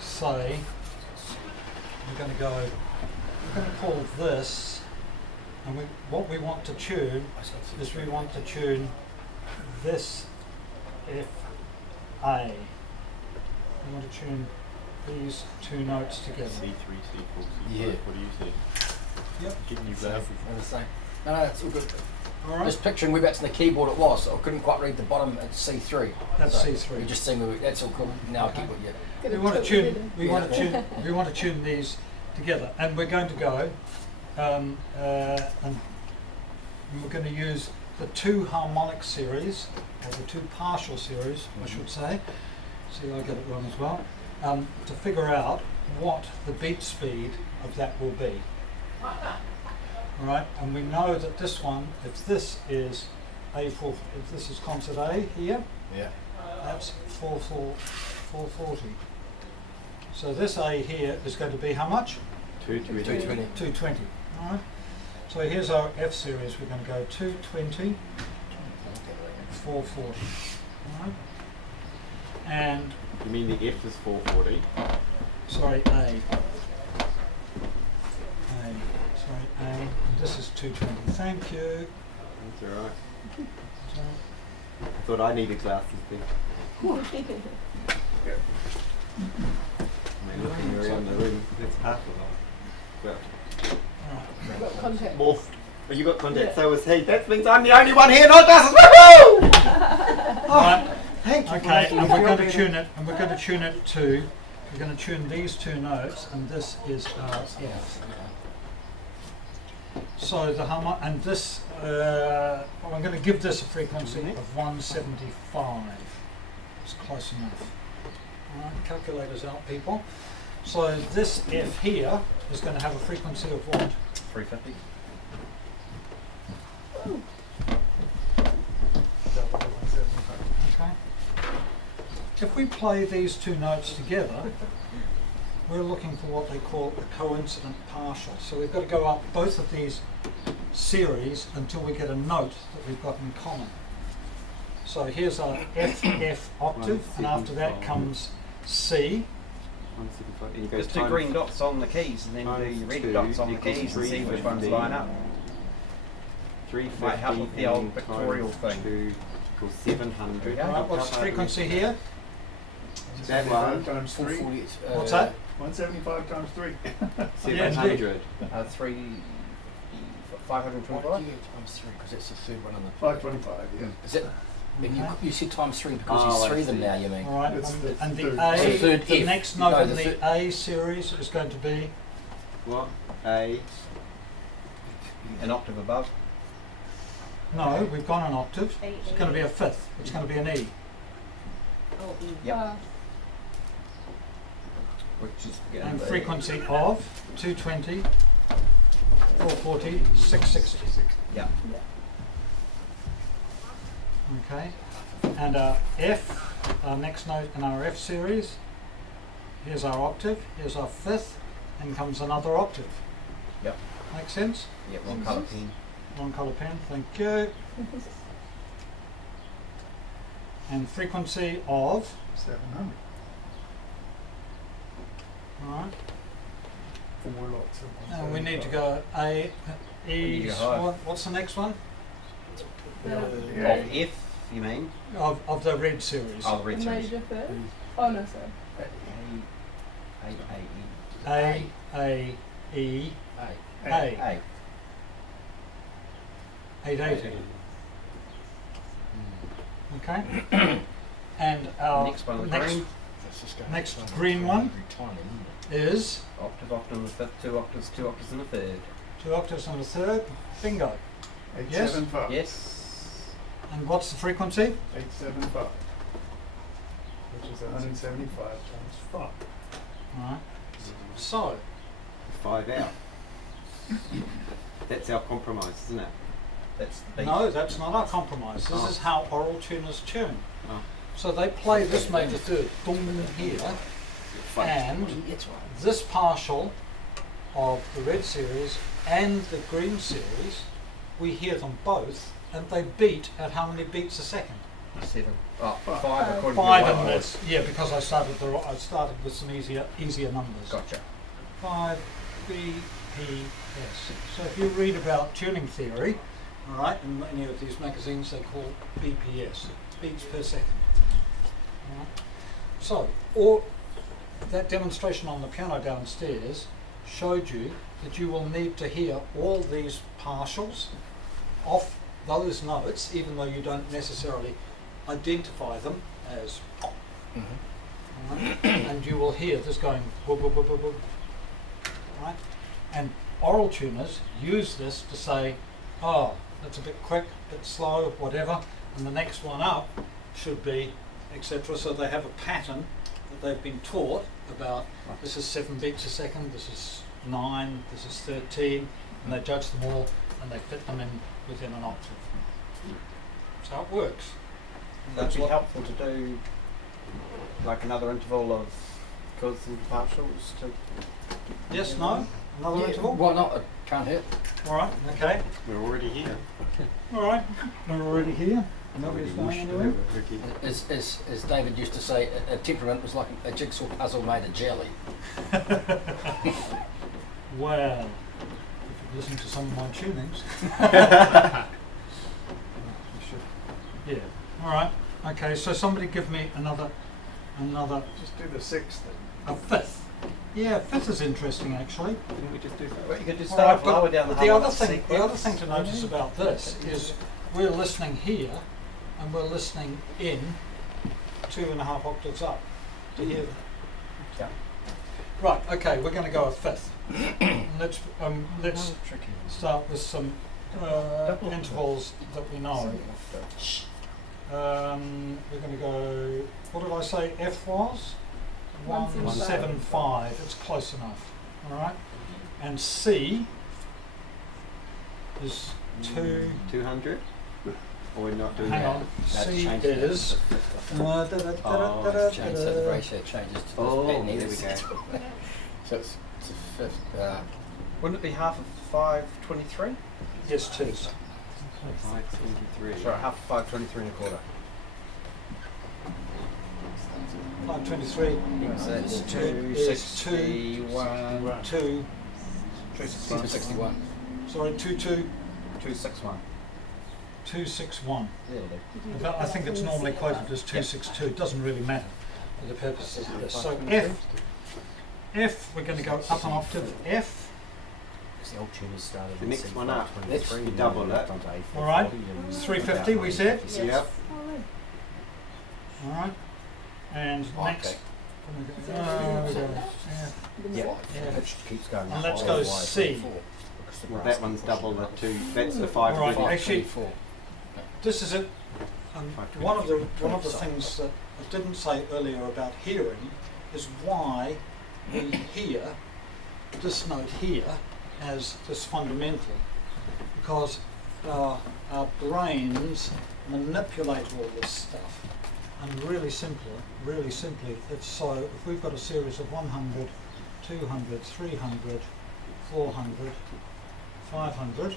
say, we're going to call this, and what we want to tune is we want to tune this F A. We want to tune these two notes together. C3, C4, C5. Yeah. What do you think? Yep. Getting you So, glasses. I'm the same. No, that's all good. All right. Just picturing whereabouts in the keyboard it was, so I couldn't quite read the bottom at C3. That's so C3. You just see me. That's all cool. Now I get what you. We want to tune. We want to tune these together, and we're going to go, and we're going to use the two harmonic series, or the two partial series, I should say. See, I get it wrong as well. To figure out what the beat speed of that will be. All right, and we know that this one, if this is A4, if this is concert A here, Yeah. that's 440. So this A here is going to be how much? 220. 220. 220. All right. So here's our F series. We're going to go 220, 440. All right. And You mean the F is 440? sorry, A. Sorry, A. And this is 220. Thank you. That's alright. So, I thought I needed glasses then. I mean, looking around the room, that's half of it. Well, all right. Got contact. more. Well, you got contact, Yeah. so was he. That means I'm the only one here, not glasses. Woohoo! All right. Thank you. Okay, and we're going to tune it, and we're going to tune it to, we're going to tune these two notes, and this is our F. So the and this, I'm going to give this a frequency of 175. It's close enough. All right, calculators out, people. So this F here is going to have a frequency of what? 350. Okay. If we play these two notes together, we're looking for what they call a coincident partial. So we've got to go up both of these series until we get a note that we've got in common. So here's our F, F octave, and after that comes C. 175. And you go There's two times- green dots on the keys, and then do times your red 2 dots on the equals keys and see which ones 350. line up. 350 Might help with the old and pictorial times thing. 2 equals 700. Yeah. Right, what's the frequency here? That one. Times 3. 440, What's that? 175 times 3. 700. 525. What year times 3? Because it's the third one on the. 525, yeah. Is it? And Okay. you said times 3 because Oh, there's I 3 of them see. now, you mean? All right, It's the and the third- A, the third the F. next note No, in the the third- A series is going to be, What? A. An octave above. no, we've gone an octave. A, It's going to be a fifth. It's going to be an E. Oh, E. Yep. Which is And frequency of 220, 440, 660. Yeah. Okay. And our F, our next note in our F series, here's our octave, here's our fifth, and comes another octave. Yep. Make sense? Yep. One colour pen. One colour pen, thank you. And frequency of, 700. alright, 4 lots of and we need to go A, E, You go high. what's the next one? Of F, you mean? Of the red series. Oh, the red The series. major third? Oh no, sorry. A, A, E, A. A. 880. Okay? And our Next one, the next, green. next green one is Octave, octave in the fifth, 2 octaves, 2 octaves in the third. 2 octaves and a third. Bingo. Yes? 875. Yes. And what's the frequency? 875. Which is 175 times 5. Alright. So, 5 out. That's our compromise, isn't it? That's the no, that's not our compromise. This Oh. is how oral tuners tune. Oh. So they play this major third, dong here, and this partial of the red series and the green series, we hear them both, and they beat at how many beats a second? 7. Oh, 5 according to Five your in whiteboard. this. Yeah, because I started with some easier numbers. Gotcha. 5 B P S. So if you read about tuning theory, all right, in many of these magazines they call BPS, beats per second. All right. So, or that demonstration on the piano downstairs showed you that you will need to hear all these partials off those notes, even though you don't necessarily identify them as pop. Alright? And you will hear this going boop, boop, boop, boop, boop. Right? And oral tuners use this to say, oh, that's a bit quick, a bit slow, whatever, and the next one up should be, etc. So they have a pattern that they've been taught about. This is 7 beats a second, this is 9, this is 13, and they judge them all and they fit them in within an octave. That's how it works. And Would it that's be what- helpful to do like another interval of chords and partials to Yes, no? Another interval? Why not? I can't hit. Alright, okay. We're already here. Alright, we're already here. Nobody's going anywhere. As David used to say, a temperament was like a jigsaw puzzle made of jelly. Well, if you listen to some of my tunings. You should. Yeah. Alright, okay, so somebody give me another, Just do the 6th then. a fifth. Yeah, fifth is interesting actually. Didn't we just do that? well, you could just All right, start lower down the but the other harmonic thing, the other sequence. thing to notice about this is we're listening here and we're listening in 2.5 octaves up to hear them. Yeah. Right, okay, we're going to go a fifth. let's start with some intervals that we know. We're going to go, what did I say F was? 175, it's close enough. Alright? And C is 200? Or we're not doing hang that? on, That's C changed is Changed, so the ratio changes to Oh, this there we pennies. go. So it's a fifth. Wouldn't it be half of 523? yes, 2. 523. Sorry, half of 523 and a quarter. 523 So that's is 261. 2, 261. sorry, 2, 2, 261. 261. Yeah, I think it's normally quoted as 262. It doesn't really matter for the purposes of this. So F, we're going to go up an octave. F. The old tuners started The in next C5, one up, 23, you double and it. moved on to A440 All right. and 350 we said. Yep. All right. And next. Yeah, it keeps going. And let's all go the way C. to 4, because the Well, brass that one's can push double it the up. two. That's the 5. All right, really. actually, 24. this is it. One of the things that I didn't say earlier about hearing is why we hear this note here as this fundamental, because our brains manipulate all this stuff, and really simply, it's so if we've got a series of 100, 200, 300, 400, 500,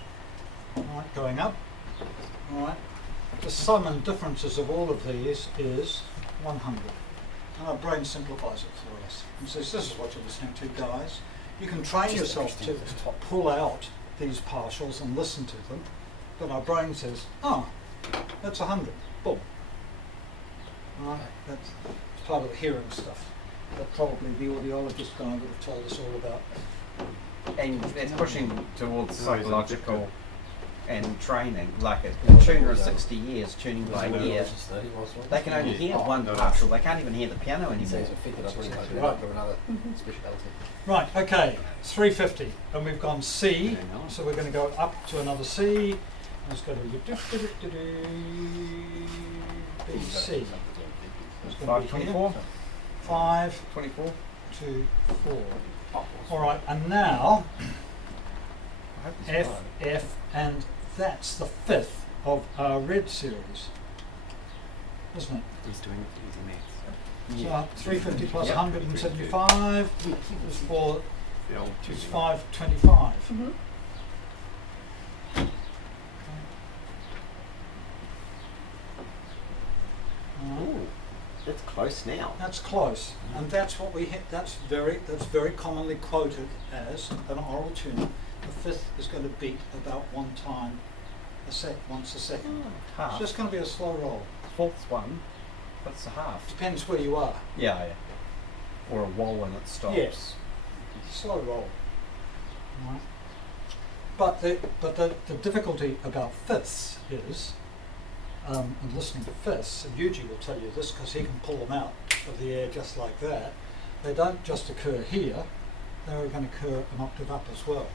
all right, going up, all right, the sum and differences of all of these is 100. And our brain simplifies it for us and says, this is what you're listening to, guys. You can train yourself to pull out these partials and listen to them, but our brain says, oh, that's 100. Boom. Right? That's part of the hearing stuff that probably the audiologist guy would have told us all about. And it's pushing towards psychological and training. Like a tuner of 60 years tuning by ear, they can only hear one partial. They can't even hear the piano anymore. Right, okay, 350, and we've gone C, so we're going to go up to another C. Let's go to B, C. 524. 524. 2, 4. All right, and now F, and that's the 5th of our red series, isn't it? He's doing easy maths. So 350 plus 175 is 525. Ooh, that's close now. That's close, and that's what we hit. That's very commonly quoted as an oral tuner. The 5th is going to beat about once a second. Half. It's just going to be a slow roll. 4th one, that's a half. Depends where you are. Yeah. Or a wall when it stops. Yes. Slow roll. Right. But the difficulty about 5ths is, and listening to 5ths, and Yuji will tell you this because he can pull them out of the air just like that. They don't just occur here; they're going to occur an octave up as well.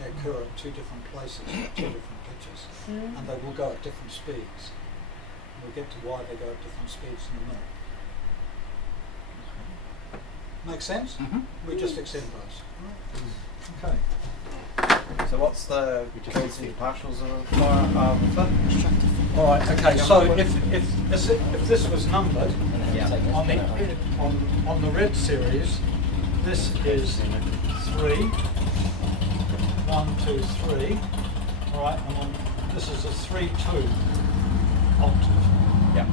They occur at 2 different places, 2 different pitches, and they will go at different speeds. We'll get to why they go at different speeds in a minute. Make sense? We just accept those. Okay. So what's the constant partials of the 5th? All right. Okay. So if this was numbered on the red series, this is 3. 1, 2, 3. All right. And this is a 3-2 octave. Yeah.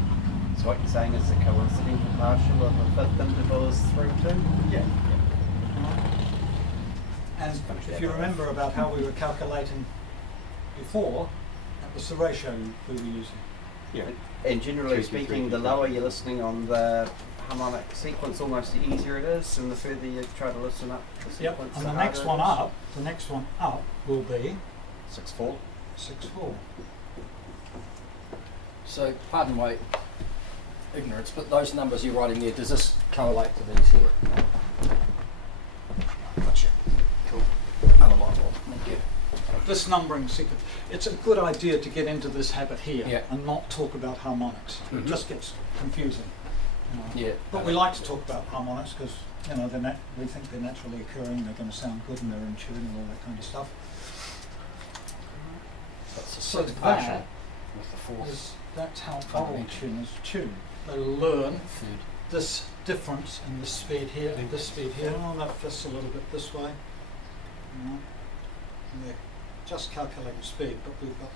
So what you're saying is the coincidental partial of the 5th interval is 3-2? Yeah. And if you remember about how we were calculating before, that was the ratio we were using. Yeah. And generally speaking, the lower you're listening on the harmonic sequence, almost the easier it is, and the further you try to listen up the Yep. sequence, And the the next harder one it is. up, the next one up will be 6-4. 6-4. So, pardon my ignorance, but those numbers you're writing there, does this correlate to these here? Gotcha. Cool. Another light bulb. Thank you. This numbering sequence, it's a good idea to get into this habit here Yeah. and not talk about harmonics. It just gets confusing. Yeah. But we like to talk about harmonics because we think they're naturally occurring, they're going to sound good and they're in tune and all that kind of stuff. That's the So 6th partial that with the 4th. that's how oral Fundamental. tuners tune. They learn Third. this difference in the speed here and this speed here. Oh, that fits a little bit this way. And they're just calculating speed, but we've got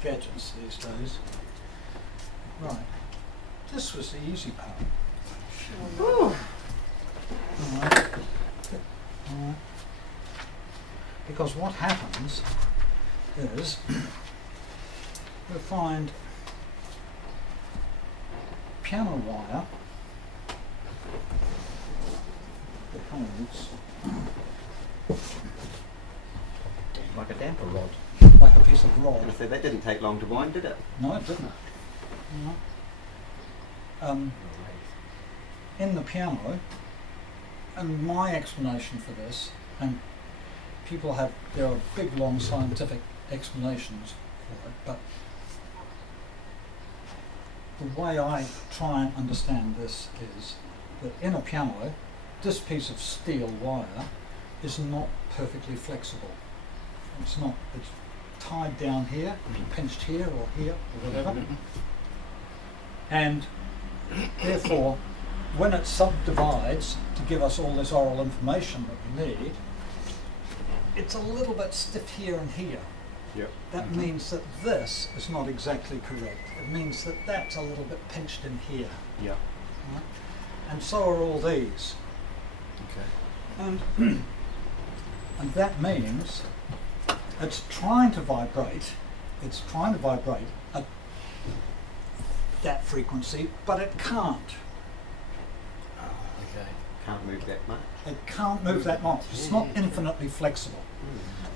gadgets these days. Right. This was the easy part. All right. Because what happens is we'll find piano wire that holds Like a damper rod. like a piece of I rod. was gonna say, that didn't take long to wind, did it? No, it didn't. No. In the piano, and my explanation for this, and there are big long scientific explanations for it, but the way I try and understand this is that in a piano, this piece of steel wire is not perfectly flexible. It's not. It's tied down here, pinched here or whatever. And therefore, when it subdivides to give us all this oral information that we need, it's a little bit stiff here and here. Yep. That means that this is not exactly correct. It means that that's a little bit pinched in here. Yeah. Right? And so are all these. Okay. And that means it's trying to vibrate at that frequency, but it can't. Okay. Can't move that much. It can't move that much. It's not infinitely flexible.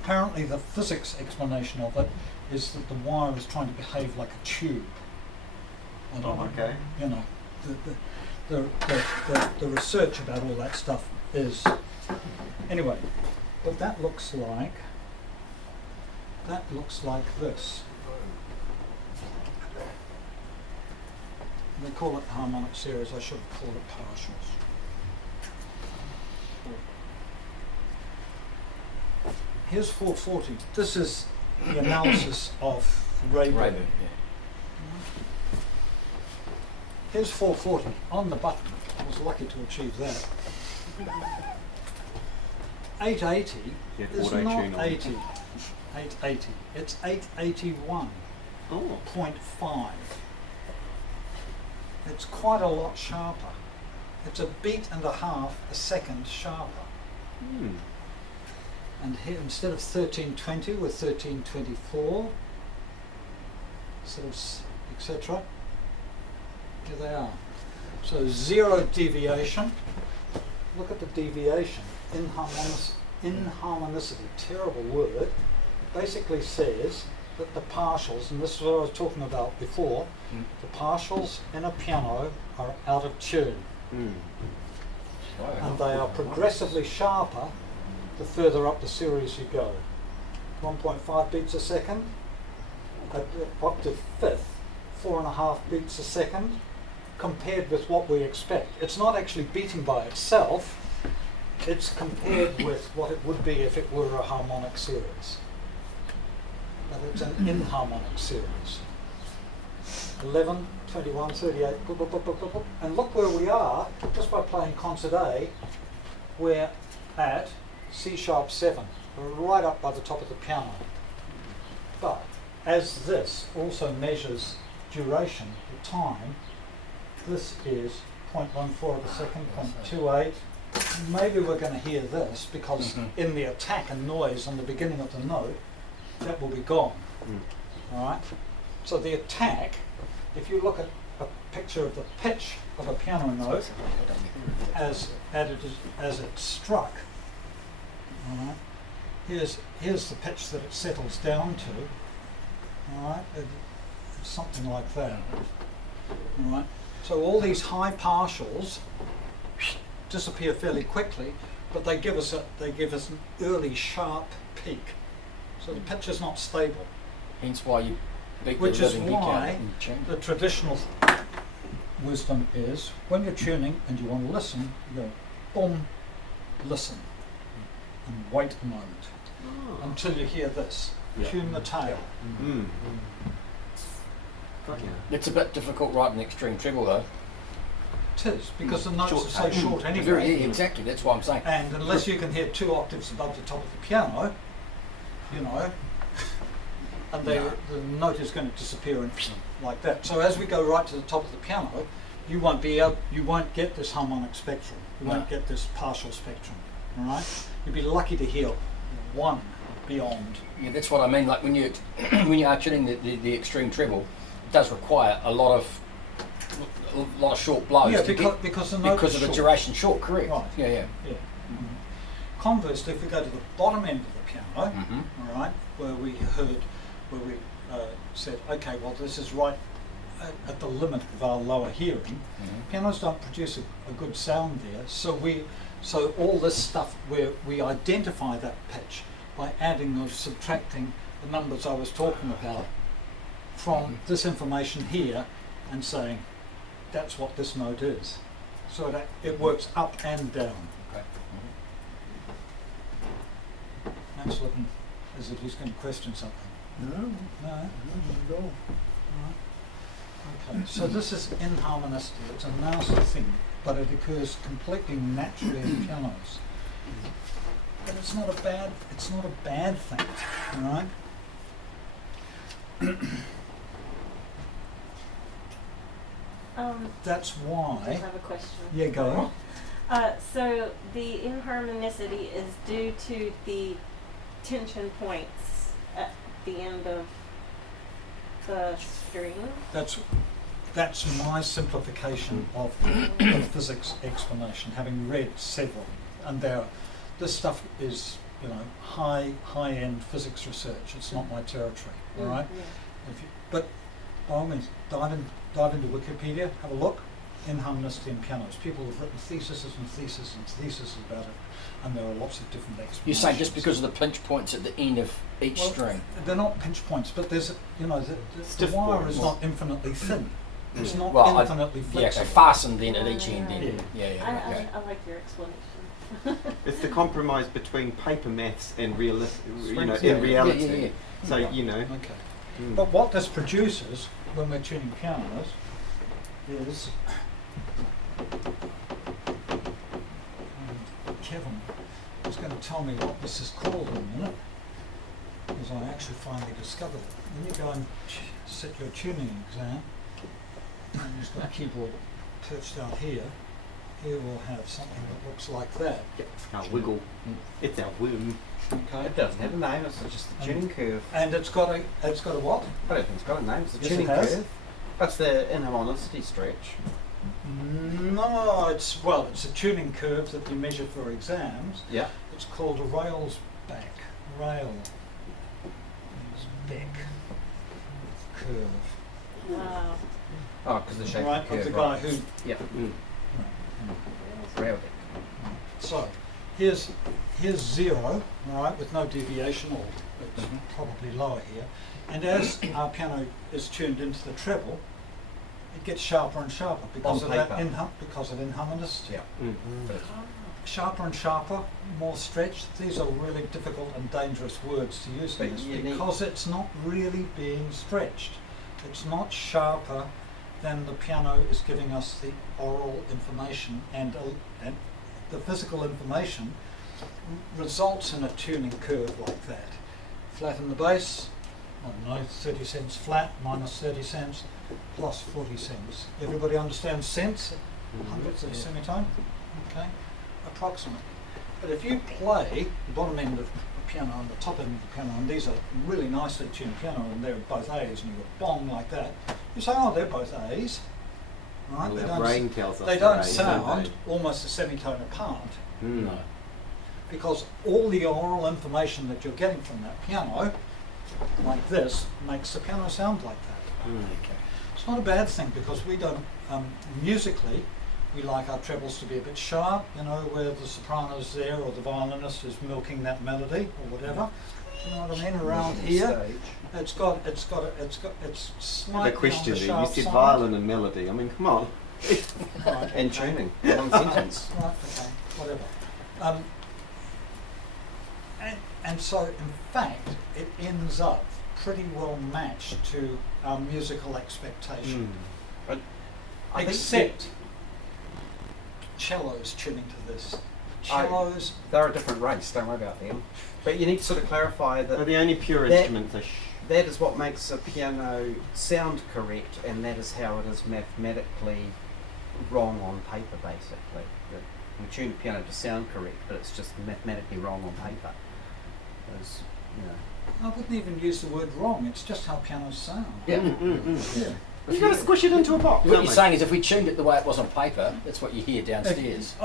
Apparently the physics explanation of it is that the wire is trying to behave like a tube. I don't know. Okay. You know, the research about all that stuff is anyway. But that looks like this. They call it harmonic series. I should have called it partials. Here's 440. This is the analysis of Rayburn. Rayburn, yeah. Here's 440 on the button. I was lucky to achieve that. 880 Yeah, is auto not tune on. 80. 880. It's 881.5. Oh. It's quite a lot sharper. It's a beat and a half a second sharper. Hmm. And here, instead of 1320, we're 1324, sort of, etc. Here they are. So zero deviation. Look at the deviation. Inharmonicity, terrible word, basically says that the partials, and this is what I was talking about before, the partials in a piano are out of tune. And they are progressively sharper the further up the series you go. 1.5 beats a second, at the octave fifth, 4.5 beats a second, compared with what we expect. It's not actually beating by itself, it's compared with what it would be if it were a harmonic series. But it's an inharmonic series. 11, 21, 38, boop, boop, boop, boop, boop, boop. And look where we are, just by playing concert A, we're at C sharp 7. We're right up by the top of the piano. But as this also measures duration, the time, this is 0.14 of a second, 0.28. Maybe we're going to hear this because in the attack and noise on the beginning of the note, that will be gone. Alright? So the attack, if you look at a picture of the pitch of a piano note as it's struck, alright, here's the pitch that it settles down to. Alright? It's something like that. Alright? So all these high partials disappear fairly quickly, but they give us an early sharp peak. So the pitch is not stable. Hence why you beat Which the is living geek out why in the chamber. the traditional wisdom is when you're tuning and you want to listen, you go boom, listen, and wait a moment until you hear this. Yeah. Tune the tail. Got you. It's a bit difficult writing extreme treble though. It is, because the notes Short are so tail. short Very, anyway. exactly, that's what I'm saying. And unless you can hear 2 octaves above the top of the piano, you know, and the note is going to disappear and like that. So as we go right to the top of the piano, you won't get this harmonic spectrum. You won't get this partial spectrum. All right? You'd be lucky to hear one beyond. Yeah, that's what I mean. Like when you when you are tuning the extreme treble, it does require a lot of short blows. Yeah, to because the get, note because is of the short. duration short. Correct. Right. Yeah, yeah. Yeah. Conversely, if we go to the bottom end of the piano, Mm-hmm. all right, where we said, okay, well, this is right at the limit of our lower hearing. Mm-hmm. Pianos don't produce a good sound there, so all this stuff where we identify that pitch by adding or subtracting the numbers I was talking about from this information here and saying that's what this note is. So that it works up and down. Okay. Matt's looking as if he's going to question something. No, No? no. Right. Okay, so this is inharmonicity. It's a nasty thing, but it occurs completely naturally in pianos. But it's not a bad thing, all right? That's I why. have a question. Yeah, go on. So the inharmonicity is due to the tension points at the end of the string. That's my simplification of the physics explanation, having read several, and this stuff is, high-end physics research. It's not my territory, all right? Yeah. But by all means, dive into Wikipedia, have a look. Inharmonicity in pianos. People have written theses and theses and theses about it, and there are lots of different explanations. You're saying just because of the pinch points at the end of each string? They're not pinch points, but there's, the wire is not infinitely thin. It's not infinitely flexible. Yeah, so fastened then at each end. Then. Yeah. I like your explanation. It's the compromise between paper maths and realistic, Yeah. in reality. Yeah. So, Okay. But what this produces when we're tuning pianos is, Kevin is going to tell me what this is called in a minute, because I actually finally discovered it. When you go and sit your tuning exam, and you've got a keyboard perched out here we'll have something that looks like that. Our wiggle. It's our whim. Okay. It doesn't have a name, it's just a tuning curve. And it's got a what? I don't think it's got a name, it's a Yes, tuning it has. curve. That's the inharmonicity stretch. No, it's a tuning curve that we measure for exams. Yeah. It's called a rails back curve. Wow. Oh, because the shape Right, of the curve. of the guy who. Yeah. Right. Rail deck. So here's 0, all right, with no deviation, or it's probably lower here. And as our piano is tuned into the treble, it gets sharper and sharper because On of that paper. because of inharmonicity. Yeah. Sharper and sharper, more stretched. These are really difficult and dangerous words to use in But this you because it's not really being stretched. It's not sharper than the piano is giving us the oral information, and the physical information results in a tuning curve like that. Flatten the bass, I don't know, 30 cents flat, minus 30 cents, plus 40 cents. Everybody understands cents? Hundredths of a semitone? Okay, approximately. But if you play the bottom end of the piano and the top end of the piano, and these are really nicely tuned piano, and they're both A's, and you go bong like that, you say, oh, they're both A's. Right? Well, our brain tells us they they're don't A's, don't sound they? almost a semitone apart, No. because all the oral information that you're getting from that piano, like this, makes the piano sound like that. It's not a bad thing, because we don't, musically, we like our trebles to be a bit sharp, where the soprano's there or the violinist is milking that melody or whatever. You know what I mean? Around here, it's slightly The question on the there, you sharp said side. violin and melody. I mean, come on. Right, And okay. tuning. One sentence. Right, okay, whatever. And so, in fact, it ends up pretty well matched to our musical expectation. I think Except cellos tuning to this. Cellos, they're a different race, don't worry about them. But you need to sort of clarify They're that the only pure That- instruments. that is what makes a piano sound correct, and that is how it is mathematically wrong on paper, basically. We tune a piano to sound correct, but it's just mathematically wrong on paper. Those, you know. I wouldn't even use the word wrong. It's just how pianos sound. Yeah. Yeah. You've got to squish it into a box. What don't you're we? saying is if we tuned it the way it was on paper, that's what you hear downstairs.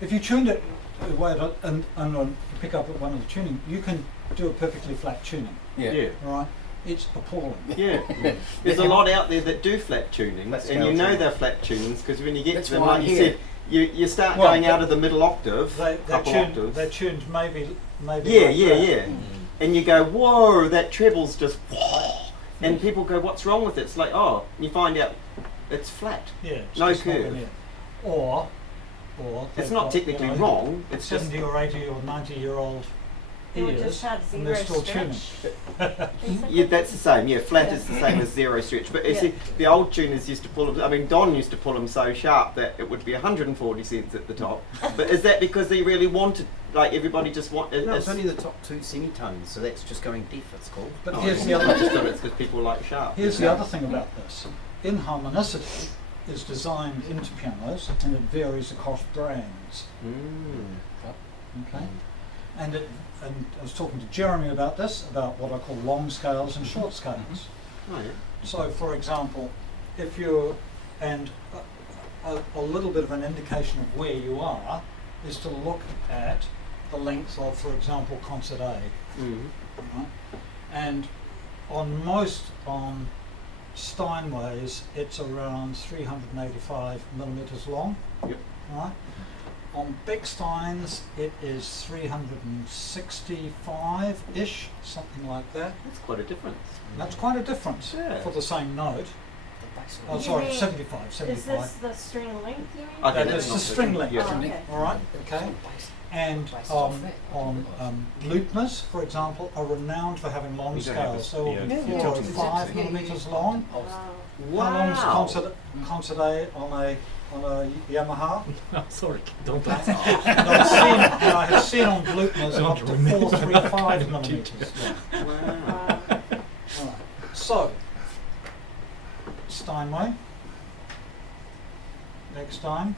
If you tuned it the way it, and you pick up at one of the tuning, you can do a perfectly flat tuning. Yeah. Yeah. Right? It's appalling. Yeah. There's a lot out there that do flat tunings, Flat and you scale know tuning. they're flat tunings because when you get That's to them, why like I'm you here. said, you start Well, going out of the middle octave, They're couple octaves. tuned maybe Yeah, like yeah, that. yeah. And you go, whoa, that treble's just, and people go, what's wrong with it? It's like, oh, you find out it's flat. Yeah, it's No just not curve. in it. Or It's they've not got, technically you know, wrong. It's just 70 or 80 or 90-year-old It would ears, just have and zero they're still tuning. stretch. yeah, that's the same. Yeah, flat is the same as zero stretch. But you Yeah. see, the old tuners used to pull them. I mean, Don used to pull them so sharp that it would be 140 cents at the top. But is that because they really wanted, like everybody just wanted? No, it's only the top 2 semitones, so that's just going deaf, it's called. But Oh, here's I the other just thought it's because people like sharp. Here's the other thing about this. Inharmonicity is designed into pianos and it varies across brands. Okay? And I was talking to Jeremy about this, about what I call long scales and short scales. Oh, yeah. So for example, if you're, and a little bit of an indication of where you are is to look at the length of, for example, concert A. Right? And on Steinways, it's around 385 millimeters long. Yep. Right? On Becksteins, it is 365-ish, something like that. That's quite a difference. That's quite a difference Yeah. for the same note. Oh, You sorry, mean- 75. Is this the string length you mean? I think That that's is not the string length. Yeah. Oh, okay. All right, okay. And on Bluthner's, for example, are renowned for having long We don't have scales. They will be yeah. 4 or 5 millimeters long. Wow. How long is concert A on a Yamaha? Sorry, don't laugh. I have seen on Bluthner's up to 435 millimeters long. Wow. All right. So, Steinway, Beckstein.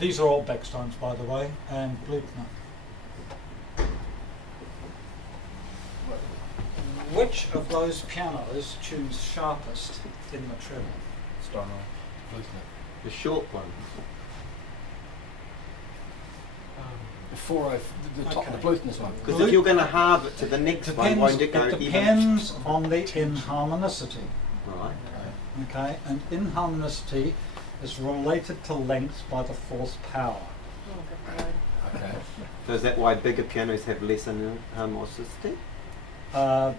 These are all Becksteins, by the way, and Bluthner. Which of those pianos tunes sharpest in the treble? Steinway. The short one. The 40, the top of the Bluthner's one. Because if you're going to halve it to the next one, won't it go even? Depends on the inharmonicity. Right. Okay, and inharmonicity is related to length by the fourth power. Oh, good God. Okay. So is that why bigger pianos have less harmonicity?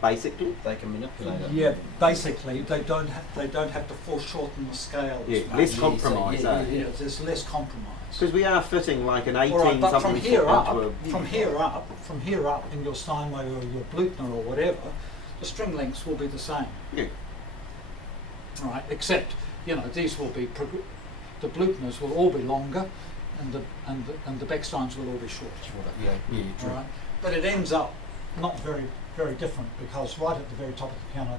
Basically. They can manipulate it. Yeah, basically they don't have to foreshorten the scale. Yeah, as much. less compromise. yeah, Yeah, there's less compromise. Because we are fitting like an 18 All right, but something from here foot up, into a. from here up in your Steinway or your Bluthner or whatever, the string lengths will be the same. Yeah. Right, except these will be the Bluthners will all be longer, and the Becksteins will all be shorter. Yeah, true. Right, but it ends up not very very different because right at the very top of the piano,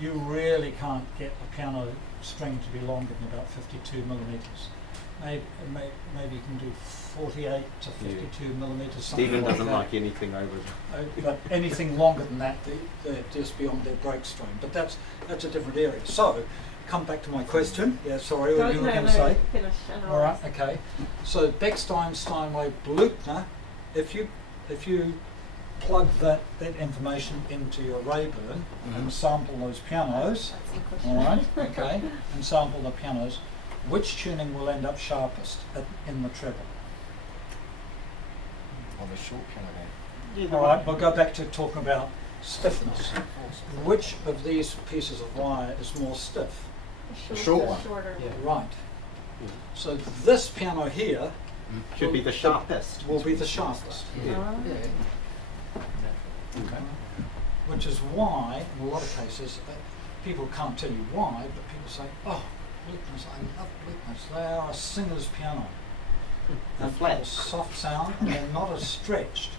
you really can't get a piano string to be longer than about 52 millimeters. Maybe you can do 48 to 52 millimeters. Something Stephen doesn't that. like anything over. But anything longer than that, they're just beyond their break strain. But that's a different area. So, come back to my question. Yeah, sorry, what you were going to say. Finish. All right, okay. So Beckstein, Steinway, Bluthner. If you plug that information into your Rayburn and sample those pianos, That's the question. all right, okay, and sample the pianos, which tuning will end up sharpest in the treble? On the short piano then. All right, we'll go back to talking about stiffness. Which of these pieces of wire is more stiff? The short one. Shorter. Right. So this piano here Should be the sharpest. will be the sharpest. Yeah. Okay. Which is why, in a lot of cases, people can't tell you why, but people say, oh, Bluthner's, I love Bluthner's. They are a singer's piano. They're They've flat. got a soft sound and they're not as stretched.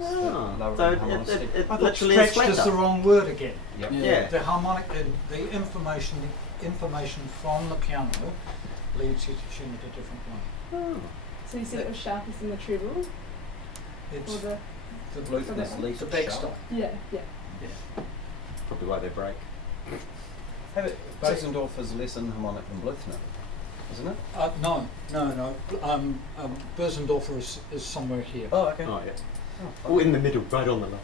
Oh, Lower so harmonicity. it I thought literally is stretched is the flatter. wrong word again. Yep. Yeah. The harmonic, the information from the piano leads you to tune it a different way. Oh. So you said it was sharpest in the treble? It's Or the, The Bluthner's the least backstop. yeah, yeah. Probably why they break. Bosendorf is less inharmonic than Bluthner, isn't it? No. Bösendorfer is somewhere here. Oh, okay. Oh yeah. Oh, in the middle, right on the left.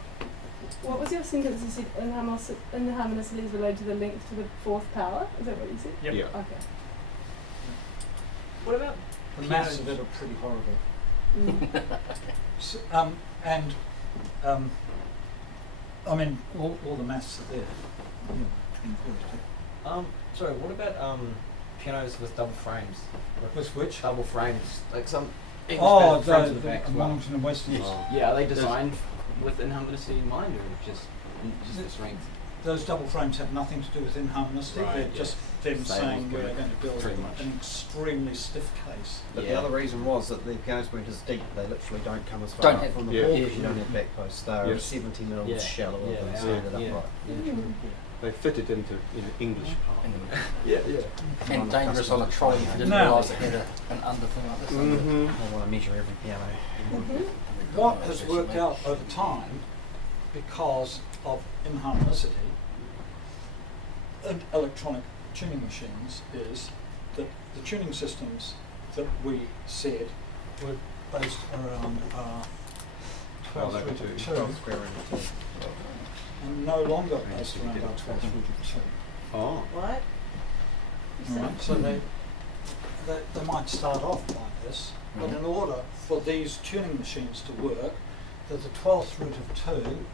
What was your sentence? You said inharmonicity is related to the length to the fourth power? Is that what you said? Yep. Yeah. Okay. What about The maths of it are pretty horrible. I mean, all the maths are there. In theory. Sorry, what about pianos with double frames? With which? Double frames, like some Oh, frames the at the back as well. Wellington and Western. Yeah, are they designed with inharmonicity in mind, or just the strength? Those double frames have nothing to do with inharmonicity. Right, They're yeah. just them Same saying as we're good, going to build pretty much. an extremely stiff case. But the Yeah. other reason was that the pianos weren't as deep. They literally don't come as far Don't up have- from the yeah. wall Yeah. because you don't have back posts. They're Yeah. 70 mils Yeah. shallower Yeah, than they standard are. Yeah. upright. They fit it into English part. Yeah, yeah. And dangerous on a trolley if you didn't No. realise it had an underthing like this. Mm-hmm. I want to measure every piano. What has worked out over time, because of inharmonicity, in electronic tuning machines, is that the tuning systems that we said were based around 12 root of 2, 12 square root of 2. and no longer based around our 12 root of 2. Oh. What? Right, so they might start off like this, but in order for these tuning machines to work, there's a 12th root of 2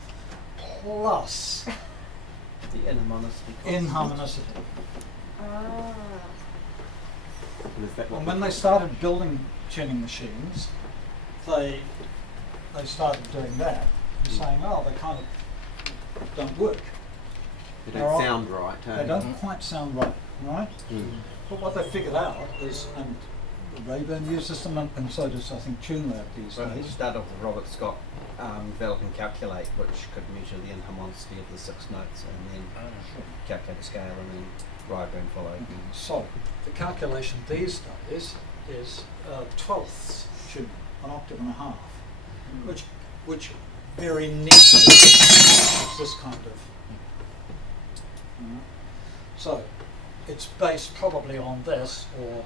plus The inharmonicity. inharmonicity. Ah. And is that what And when they started building tuning machines, they started doing that and saying, oh, they kind of don't work. they they're don't all- sound right, They hey? don't quite sound right, right? Mm. But what they figured out is, and Rayburn uses them, and so does I think TuneLab these So he days. started off with Robert Scott developing Calculate, which could measure the inharmonicity of the 6 notes, and then calculate a scale, and then Rayburn followed. So the calculation these days is 12ths tuning, an octave and a half, which very neatly is this kind of. So it's based probably on this, or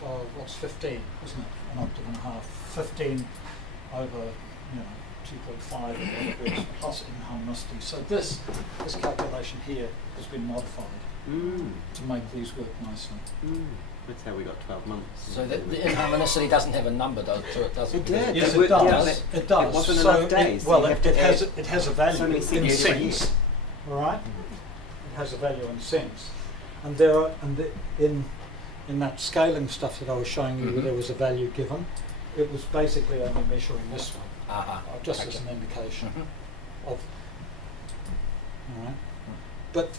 12, what's 15, isn't it? An octave and a half, 15 over 2.5 or whatever it is, plus inharmonicity. So this calculation here has been modified to make these work nicely. That's how we got 12 months. So the inharmonicity doesn't have a number to it, does it? It did. Yes, They it worked- does. yeah, It does. It wasn't So enough days. well, You it have to has add it has a value so many in cents every year. cents. All right, it has a value in cents, and there are in that scaling stuff that I was showing you, where there was a value given. It was basically only measuring this one, just as an indication of. All right, but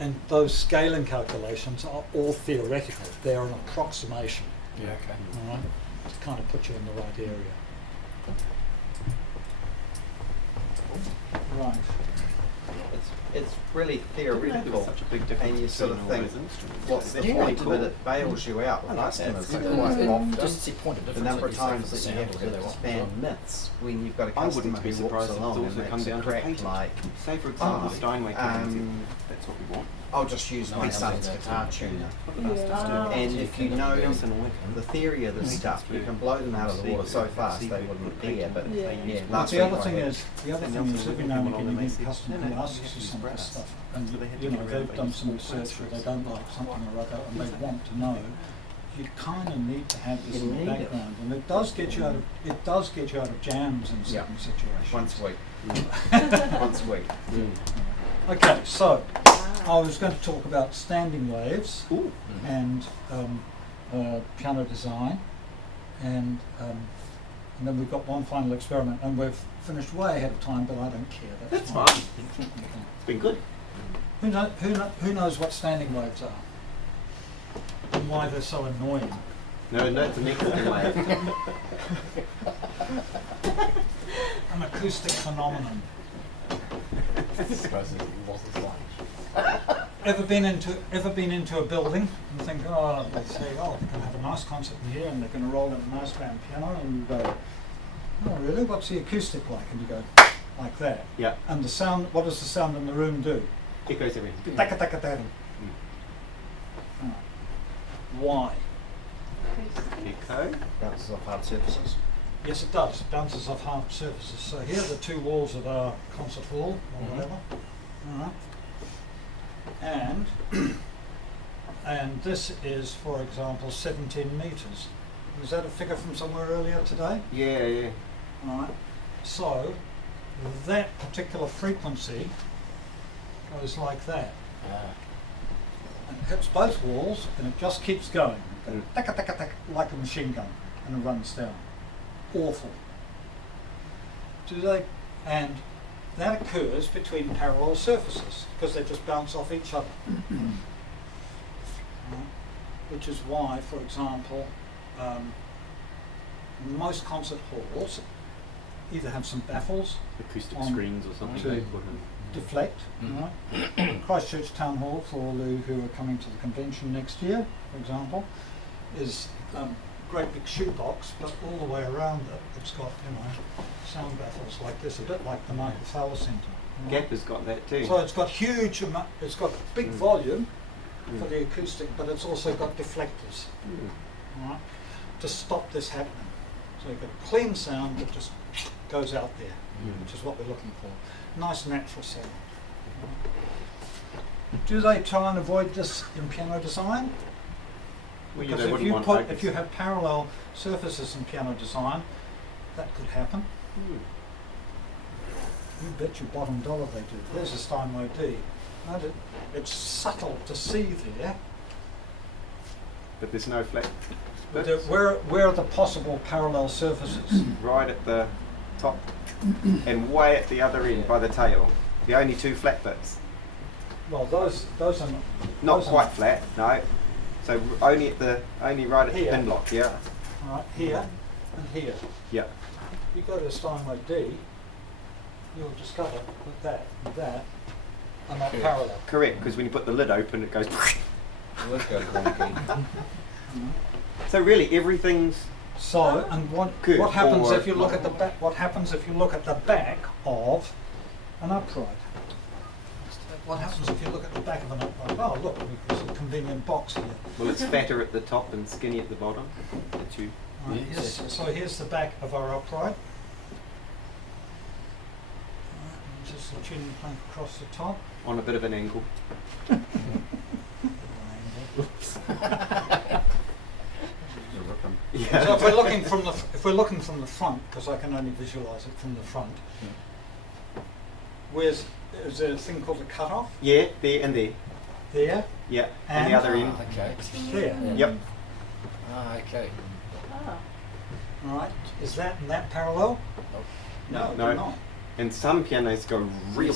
and those scaling calculations are all theoretical. They're an approximation. Yeah, okay. All right, to kind of put you in the right area. Right. It's really There was theoretical, such a big difference and you sort of between all think, those instruments. what's the That's point? really But it bails you out with I like customers that. quite often. Just see point of The difference. number of that you say times for the that you sound have or to whatever they want. expand myths when you've got a I customer wouldn't be who walks surprised if along it and also makes come a down to crack patent. like, Say for example, Steinway patented. That's what we want. I'll just use my No, son's no, guitar no. tuner. Ah. And if you know Nelson and the theory of this stuff, you can blow them out of the water so fast they wouldn't dare. But Yeah. yeah, But last the week other I thing had- is, every now and again you meet a customer who asks you some of this stuff, and they've done some research or they don't like something or other, and they want to know. You kind of need to have this You in the need it. background, and it does get you out of jams in certain situations. once a week. Once a week. Okay, so I was going to talk about standing waves and piano design, and then we've got one final experiment, and we've finished way ahead of time, but I don't care. That's fine. fine. Okay. It's been good. Who knows what standing waves are and why they're so annoying? No, it's a Mexican way. An acoustic phenomenon. ever been into a building and think, oh, they say, oh, they're going to have a nice concert in here and they're going to roll in a nice grand piano, and you go, oh really? What's the acoustic like? And you go like that. Yeah. And the sound. What does the sound in the room do? Echoes everything. Taka taka taka. Why? Echo. Bounces off hard surfaces. Yes, it does. It bounces off hard surfaces. So here are the two walls of our concert hall or whatever. All right. And this is, for example, 17 meters. Was that a figure from somewhere earlier today? Yeah, yeah. All right. So that particular frequency goes like that. And it hits both walls and it just keeps going. Taka taka taka, like a machine gun, and it runs down. Awful. And that occurs between parallel surfaces because they just bounce off each other. Which is why, for example, most concert halls either have some baffles, Acoustic on screens or something. to they put in. deflect. Right? Christchurch Town Hall, for all who are coming to the convention next year, for example, is a great big shoebox, but all the way around it, it's got sound baffles like this, a bit like the Michael Fowler Centre. Right? Gap has got that too. So it's got it's got big volume for the acoustic, but it's also got deflectors, right, to stop this happening. So you've got clean sound that just goes out there, which is what we're looking for. Nice natural sound. Do they try and avoid this in piano design? Well, Because if you have parallel surfaces in piano design, that could happen. You bet your bottom dollar they do. There's a Steinway D. It's subtle to see there. But there's no flat. Where are the possible parallel surfaces? Right at the top and way at the other end by the tail. The only two flat bits. Well, those are Not quite flat, no. So only right at the Here. pin block, yeah. right here and here. Yeah. You go to Steinway D, you'll discover that that are not parallel. Correct, because when you put the lid open it goes So really everything's So, and Good, what happens or if you look not. at the back? What happens if you look at the back of an upright? What happens if you look at the back of an upright? Oh, look, there's a convenient box here. well it's fatter at the top and skinny at the bottom. The tube. Right, so here's the back of our upright. Right, just a tuning plank across the top. On a bit of an angle. Yeah. So if we're looking from the front, because I can only visualise it from the front, is there a thing called a cutoff? Yeah, there and there. There, Yeah. And- And the other end. Okay. there. Yep. Okay. Right. Is that and that parallel? No, No. they're not. And some pianos go real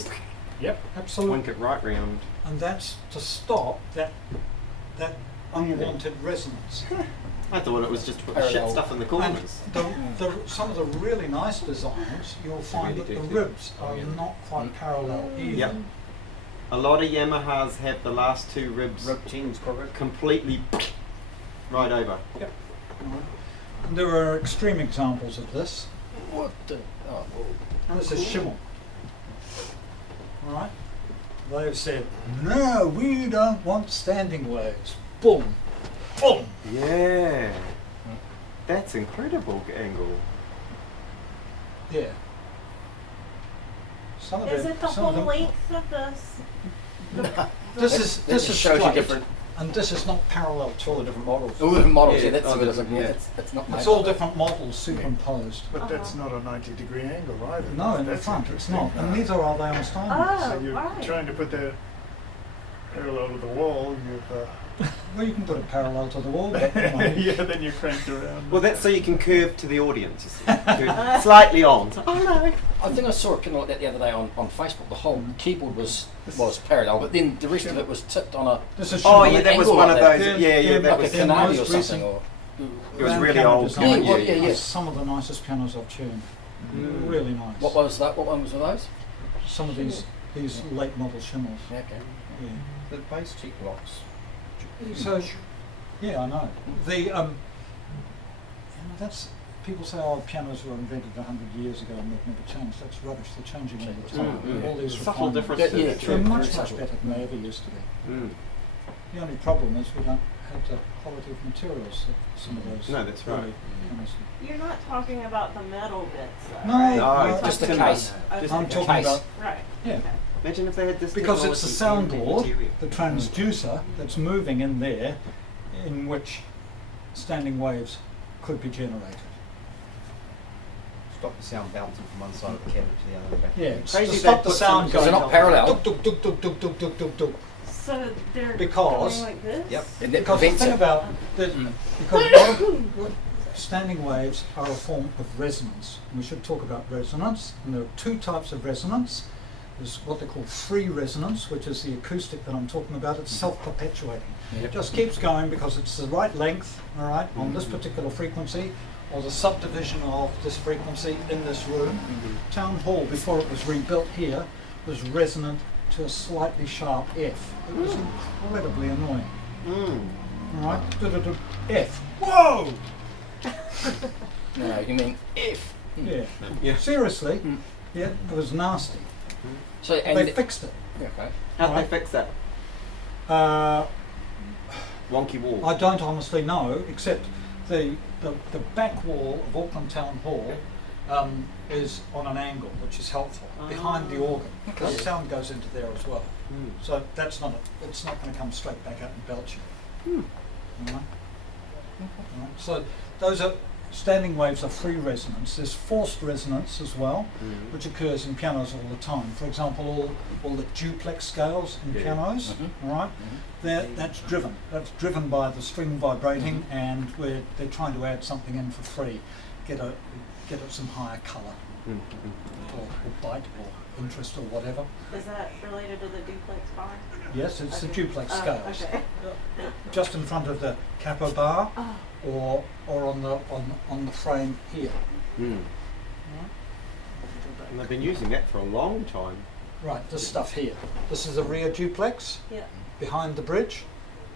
Yep, absolutely. wink it right round. And that's to stop that unwanted resonance. I thought it was just to put Parallel. shit stuff in the And corners. some of the really nice designs, you'll find that the ribs are not quite parallel either. Yep. A lot of Yamahas have the last two ribs Rib 10's covered. completely right over. Right. And there are extreme examples of this. What the? Oh. And this is Schimmel. Right? They've said, no, we don't want standing waves. Boom. Boom. Yeah. That's incredible angle. Yeah. Some of Is it the some of whole them- length of this? This is shows you straight, different. and this is not parallel to All the different models. All the models, Yeah, yeah, that's all a bit the of a, different- it's not It's all different models superimposed. But that's not a 90-degree angle either. No, in the That's front it's interesting. not, and neither are they on Steinway. So you're right. trying to put that parallel to the wall, you've Well, you can put it parallel to the wall, but, you know, yeah, then you're cranked around. Well, that's so you can curve to the audience, you see. Curve slightly on. So, oh no. I think I saw a kind of like that the other day on Facebook. The whole keyboard was parallel, but then the rest of it was tipped on a this is Oh Schimmel. yeah, that was angle one like of that. those. They're- Yeah, yeah, they're that like a was. their Canadi most or something. recent- Or It was Grand really piano old. design. Yeah. Some of the nicest pianos I've tuned. Really nice. what was that? What one was of those? Some of these these late model shimmels. Okay. Yeah. The base cheek blocks. So, yeah, I know. The you know, that's people say, oh, pianos were invented 100 years ago and they've never changed. That's rubbish. They're changing all the time. All these Subtle refinements. differences. They're much better than they ever used to be. The only problem is we don't have the quality of materials that some of those. No, that's right. early pianos did. You're not talking about the metal bits, though. No, right? No, Just the timber. case. Okay. Just I'm the talking case. about Right. yeah. Imagine if they had this Because it's the sound technology in board, material. the transducer that's moving in there, in which standing waves could be generated. Stop the sound bouncing from one side of the cabinet to the other. Back. Yeah, Crazy to they stop the put sound some- Because they're going not parallel. duk, duk, duk, duk, duk, duk, duk, duk, duk. So they're Because- going like this? Yep. And that Because the prevents thing it. about because standing waves are a form of resonance. We should talk about resonance, and there are two types of resonance. There's what they call free resonance, which is the acoustic that I'm talking about. It's self-perpetuating. Yep. It just keeps going because it's the right length, all right, on this particular frequency, or the subdivision of this frequency in this room. Town Hall, before it was rebuilt here, was resonant to a slightly sharp F. It was incredibly annoying. All right, du-du-du, F. Whoa! No, you mean if. Yeah. Yeah. Seriously, yeah, it was nasty. So and They fixed it. okay. How'd Right. they fix that? Uh, Wonky wall. I don't honestly know, except the back wall of Auckland Town Hall is on an angle, which is helpful, behind the organ. Okay. The sound goes into there as well. So that's not it's not going to come straight back out and belch you. All right? All right. So those are standing waves are free resonance. There's forced resonance as well, which occurs in pianos all the time. For example, all the duplex scales in pianos, all right? That's driven. That's driven by the string vibrating, and they're trying to add something in for free, get it some higher colour, or bite, or interest, or whatever. Is that related to the duplex bar? Yes, it's the Okay. duplex Oh, scales. okay. Just in front of the capo bar, or on the frame here. And they've been using that for a long time. Right, this stuff here. This is a rear duplex Yeah. behind the bridge.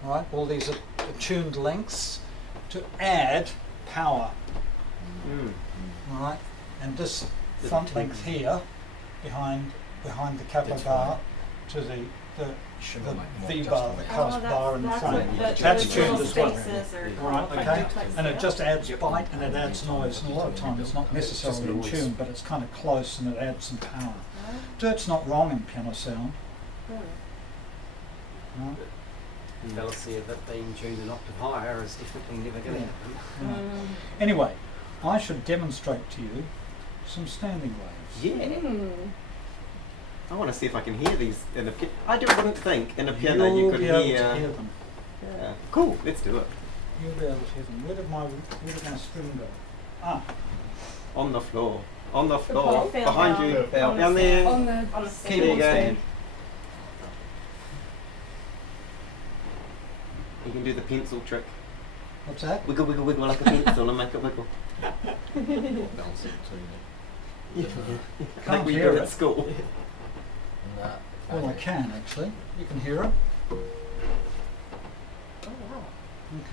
All right, all these are tuned lengths to add power. All right, and this front length here behind the capo That's bar right. to the Sugar might more V just bar, on the it. cast bar in the front. That's That's tuned little as well. spaces are All right, called okay, duplex and it scale. just adds bite and it adds noise, and a lot of times it's not necessarily in tune, but it's kind of close and it adds some power. Dirt's not wrong in piano sound. Right? The fallacy of it being tuned an octave higher is definitely never going to happen. Anyway, I should demonstrate to you some standing waves. Yeah. I want to see if I can hear these in a piano. I wouldn't think in a piano you You'll could be able hear. to hear them. Yeah. Cool, let's do it. You'll be able to hear them. Where did my string go? Ah, On the floor. On the The floor. ball fell Behind down. you. Fell Down there. On the Keep keyboard it stand. going. You can do the pencil trick. what's that? Wiggle, wiggle, wiggle like a pencil and make it wiggle. Like Can't we hear did at it. school. No. Well, I can actually. You can hear it.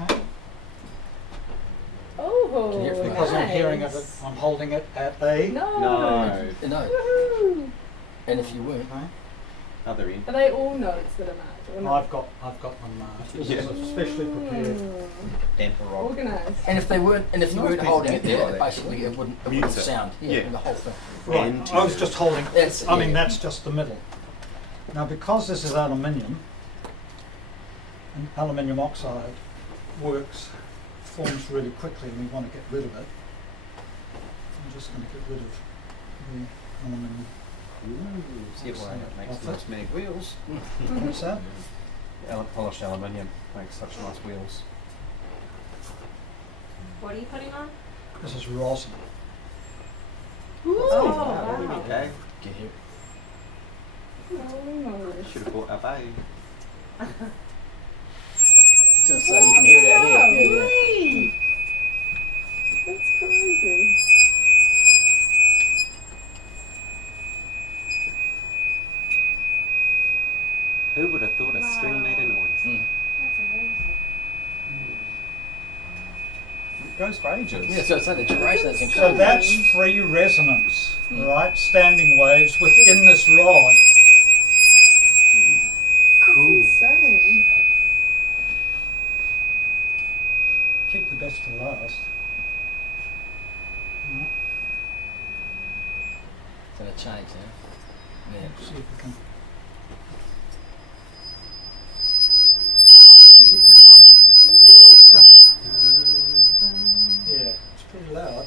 Okay. Oh, Can you hear it from Because I'm hearing it, nice. I'm holding it at a. No. No. No. Woohoo. And if you weren't, Okay. Other end. Are they all notes that are marked? Or not? I've got them marked. This Yeah. is specially prepared. Damper rock. Organised. and if they weren't, and if you Nice weren't piece of holding it there, technique, basically it wouldn't Mute it. sound. Yeah. The whole thing. Right. And I was just holding. That's- I mean, yeah. that's just the middle. Now, because this is aluminium, and aluminium oxide forms really quickly, and we want to get rid of it. I'm just going to get rid of the aluminium. See why it makes Off nice it. many wheels. What's that? Polished aluminium makes such nice wheels. What are you putting on? This is rosin. Oh, wow. wow. Okay. Get here. Oh, Should have bought a bow. So you can hear it out here. Yeah, yeah. wee. That's crazy. goes for ages. Yeah, so the duration is So incredible. that's free resonance, right? Standing waves within this rod. Cool. That's insane. Keep the best to last. Mm. It's going to change now. Yeah. Let's see if we can. Yeah, it's pretty loud.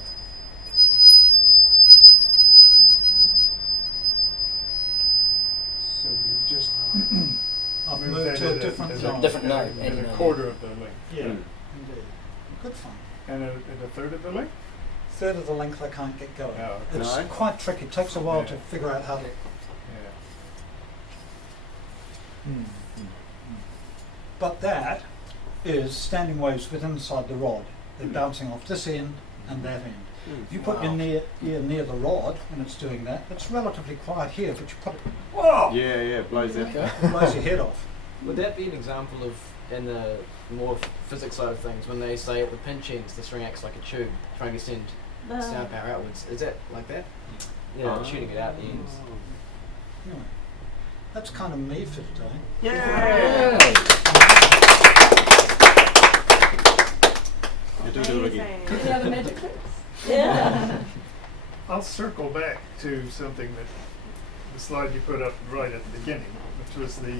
So you've just I've moved moved that to a at different at zone. Different note, At any a note. quarter of the length. Yeah, Mm. indeed. Good fun. And at a third of the length? Third of the length I can't get going. Oh, It's No? quite tricky. It takes a while Yeah. to figure out how to. yeah. But that is standing waves within inside the rod. They're Mm. bouncing off this end and that end. Mm. If you put your ear near the rod when it's doing that, it's relatively quiet here, but you put it, Yeah, it blows out. Okay. it blows your head off. Would that be an example of, in the more physics side of things, when they say at the pinch ends the string acts like a tube, trying to send sound power outwards? Is that like that? Yeah, shooting it out the ends. Anyway, that's kind of me for today. Yeah. You do it again. Any other magic tricks? Yeah. I'll circle back to something that the slide you put up right at the beginning, which was the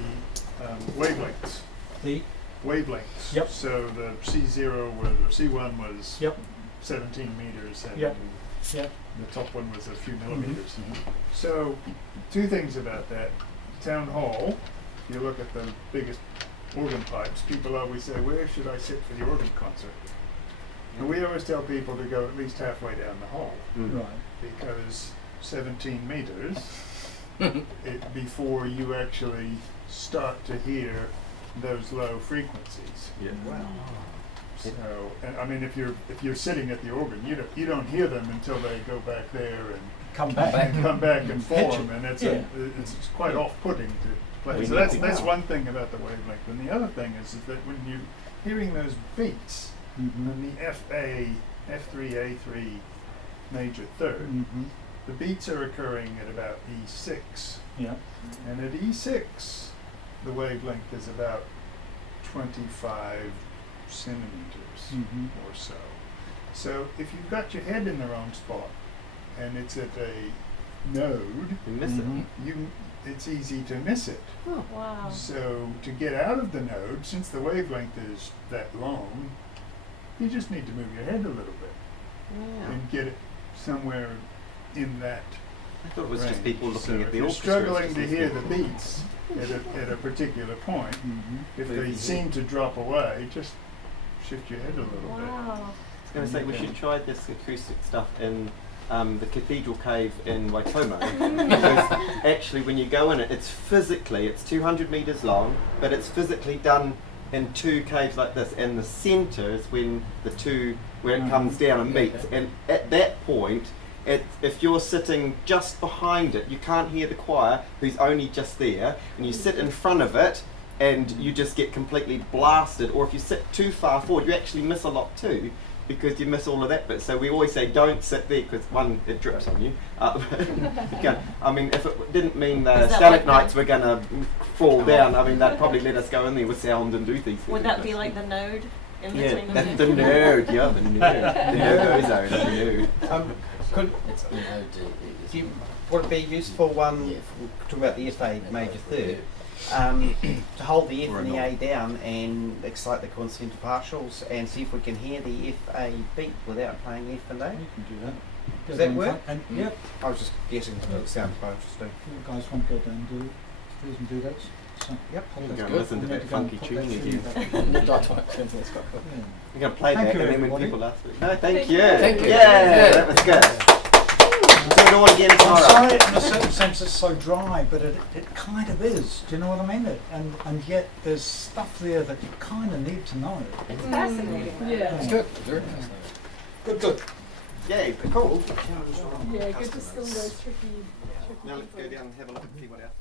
wavelengths. The Wavelengths. Yep. So the C0 was, or C1 was Yep. 17 meters, and Yep. Yep. the top one was a few millimeters. So, two things about that. Town hall, if you look at the biggest organ pipes, people always say, where should I sit for the organ concert? And we always tell people to go at least halfway down the hall, Mm. right. because 17 meters before you actually start to hear those low frequencies. Yeah. So, and I mean, if you're sitting at the organ, you don't hear them until they go back there and Come back. come back and Pitch form, it. and it's Yeah. it's quite off-putting to play. We So need that's to- one thing about the wavelength, and the other thing is that when you're hearing those beats, Mm-hmm. and the F3, A3 major third, Mm-hmm. the beats are occurring at about E6, Yeah. and at E6, the wavelength is about 25 centimeters Mm-hmm. or so. So if you've got your head in the wrong spot and it's at a node, You miss Mhm. it's easy to miss it. Wow. So to get out of the node, since the wavelength is that long, you just need to move your head a little bit Yeah. and get it somewhere in that I thought it was just range. people looking So at if the you're orchestra. struggling to hear the beats at a particular point, Mm-hmm. if Move they your seem head. to drop away, just shift your head a little bit. Wow. I was going to say we should try this acoustic stuff in the cathedral cave in Waitomo. Because actually when you go in it, it's 200 metres long, but it's physically done in two caves like this, and the centre is when the two, where it comes down and meets, and at that point, if you're sitting just behind it, you can't hear the choir who's only just there, and you sit in front of it, and you just get completely blasted, or if you sit too far forward, you actually miss a lot too, because you miss all of that bit. So we always say don't sit there, because one, it drips on you. I mean, if it didn't mean the Is that like stalagmites were going to fall down, I mean, they'd probably let us go in there with sound and do these things. Would that be like the node in Yeah, between that's the the nerd, yeah, the nerd. The nerd zone, the nerd. Could It's the node. would it be useful talk about the FA major third, to hold the F and the A down and excite the concentra partials and see if we can hear the FA beat without playing F and A? You can do that. Go Does that down work? front And, yep. I was just guessing what it sounds interesting. You guys want to go down and do it? Please and do that. So, Yep. pop You that can good. listen to We need that go and funky pop tune that again. back. It's quite cool. Yeah. We're going to play Thank that, you, and then when everybody. people ask it. No, thank Thank you. you. Thank you. Yeah, Yeah. that was good. Do it all again I'm tomorrow. sorry, in a certain sense it's so dry, but it kind of is. Do you know what I mean? And yet there's stuff there that you kind of need to know. It's fascinating. though. Yeah. It's good. Very fascinating. Good, good. Yeah, cool. Yeah, good to still those tricky Now let's go people. down and have a look and see what else.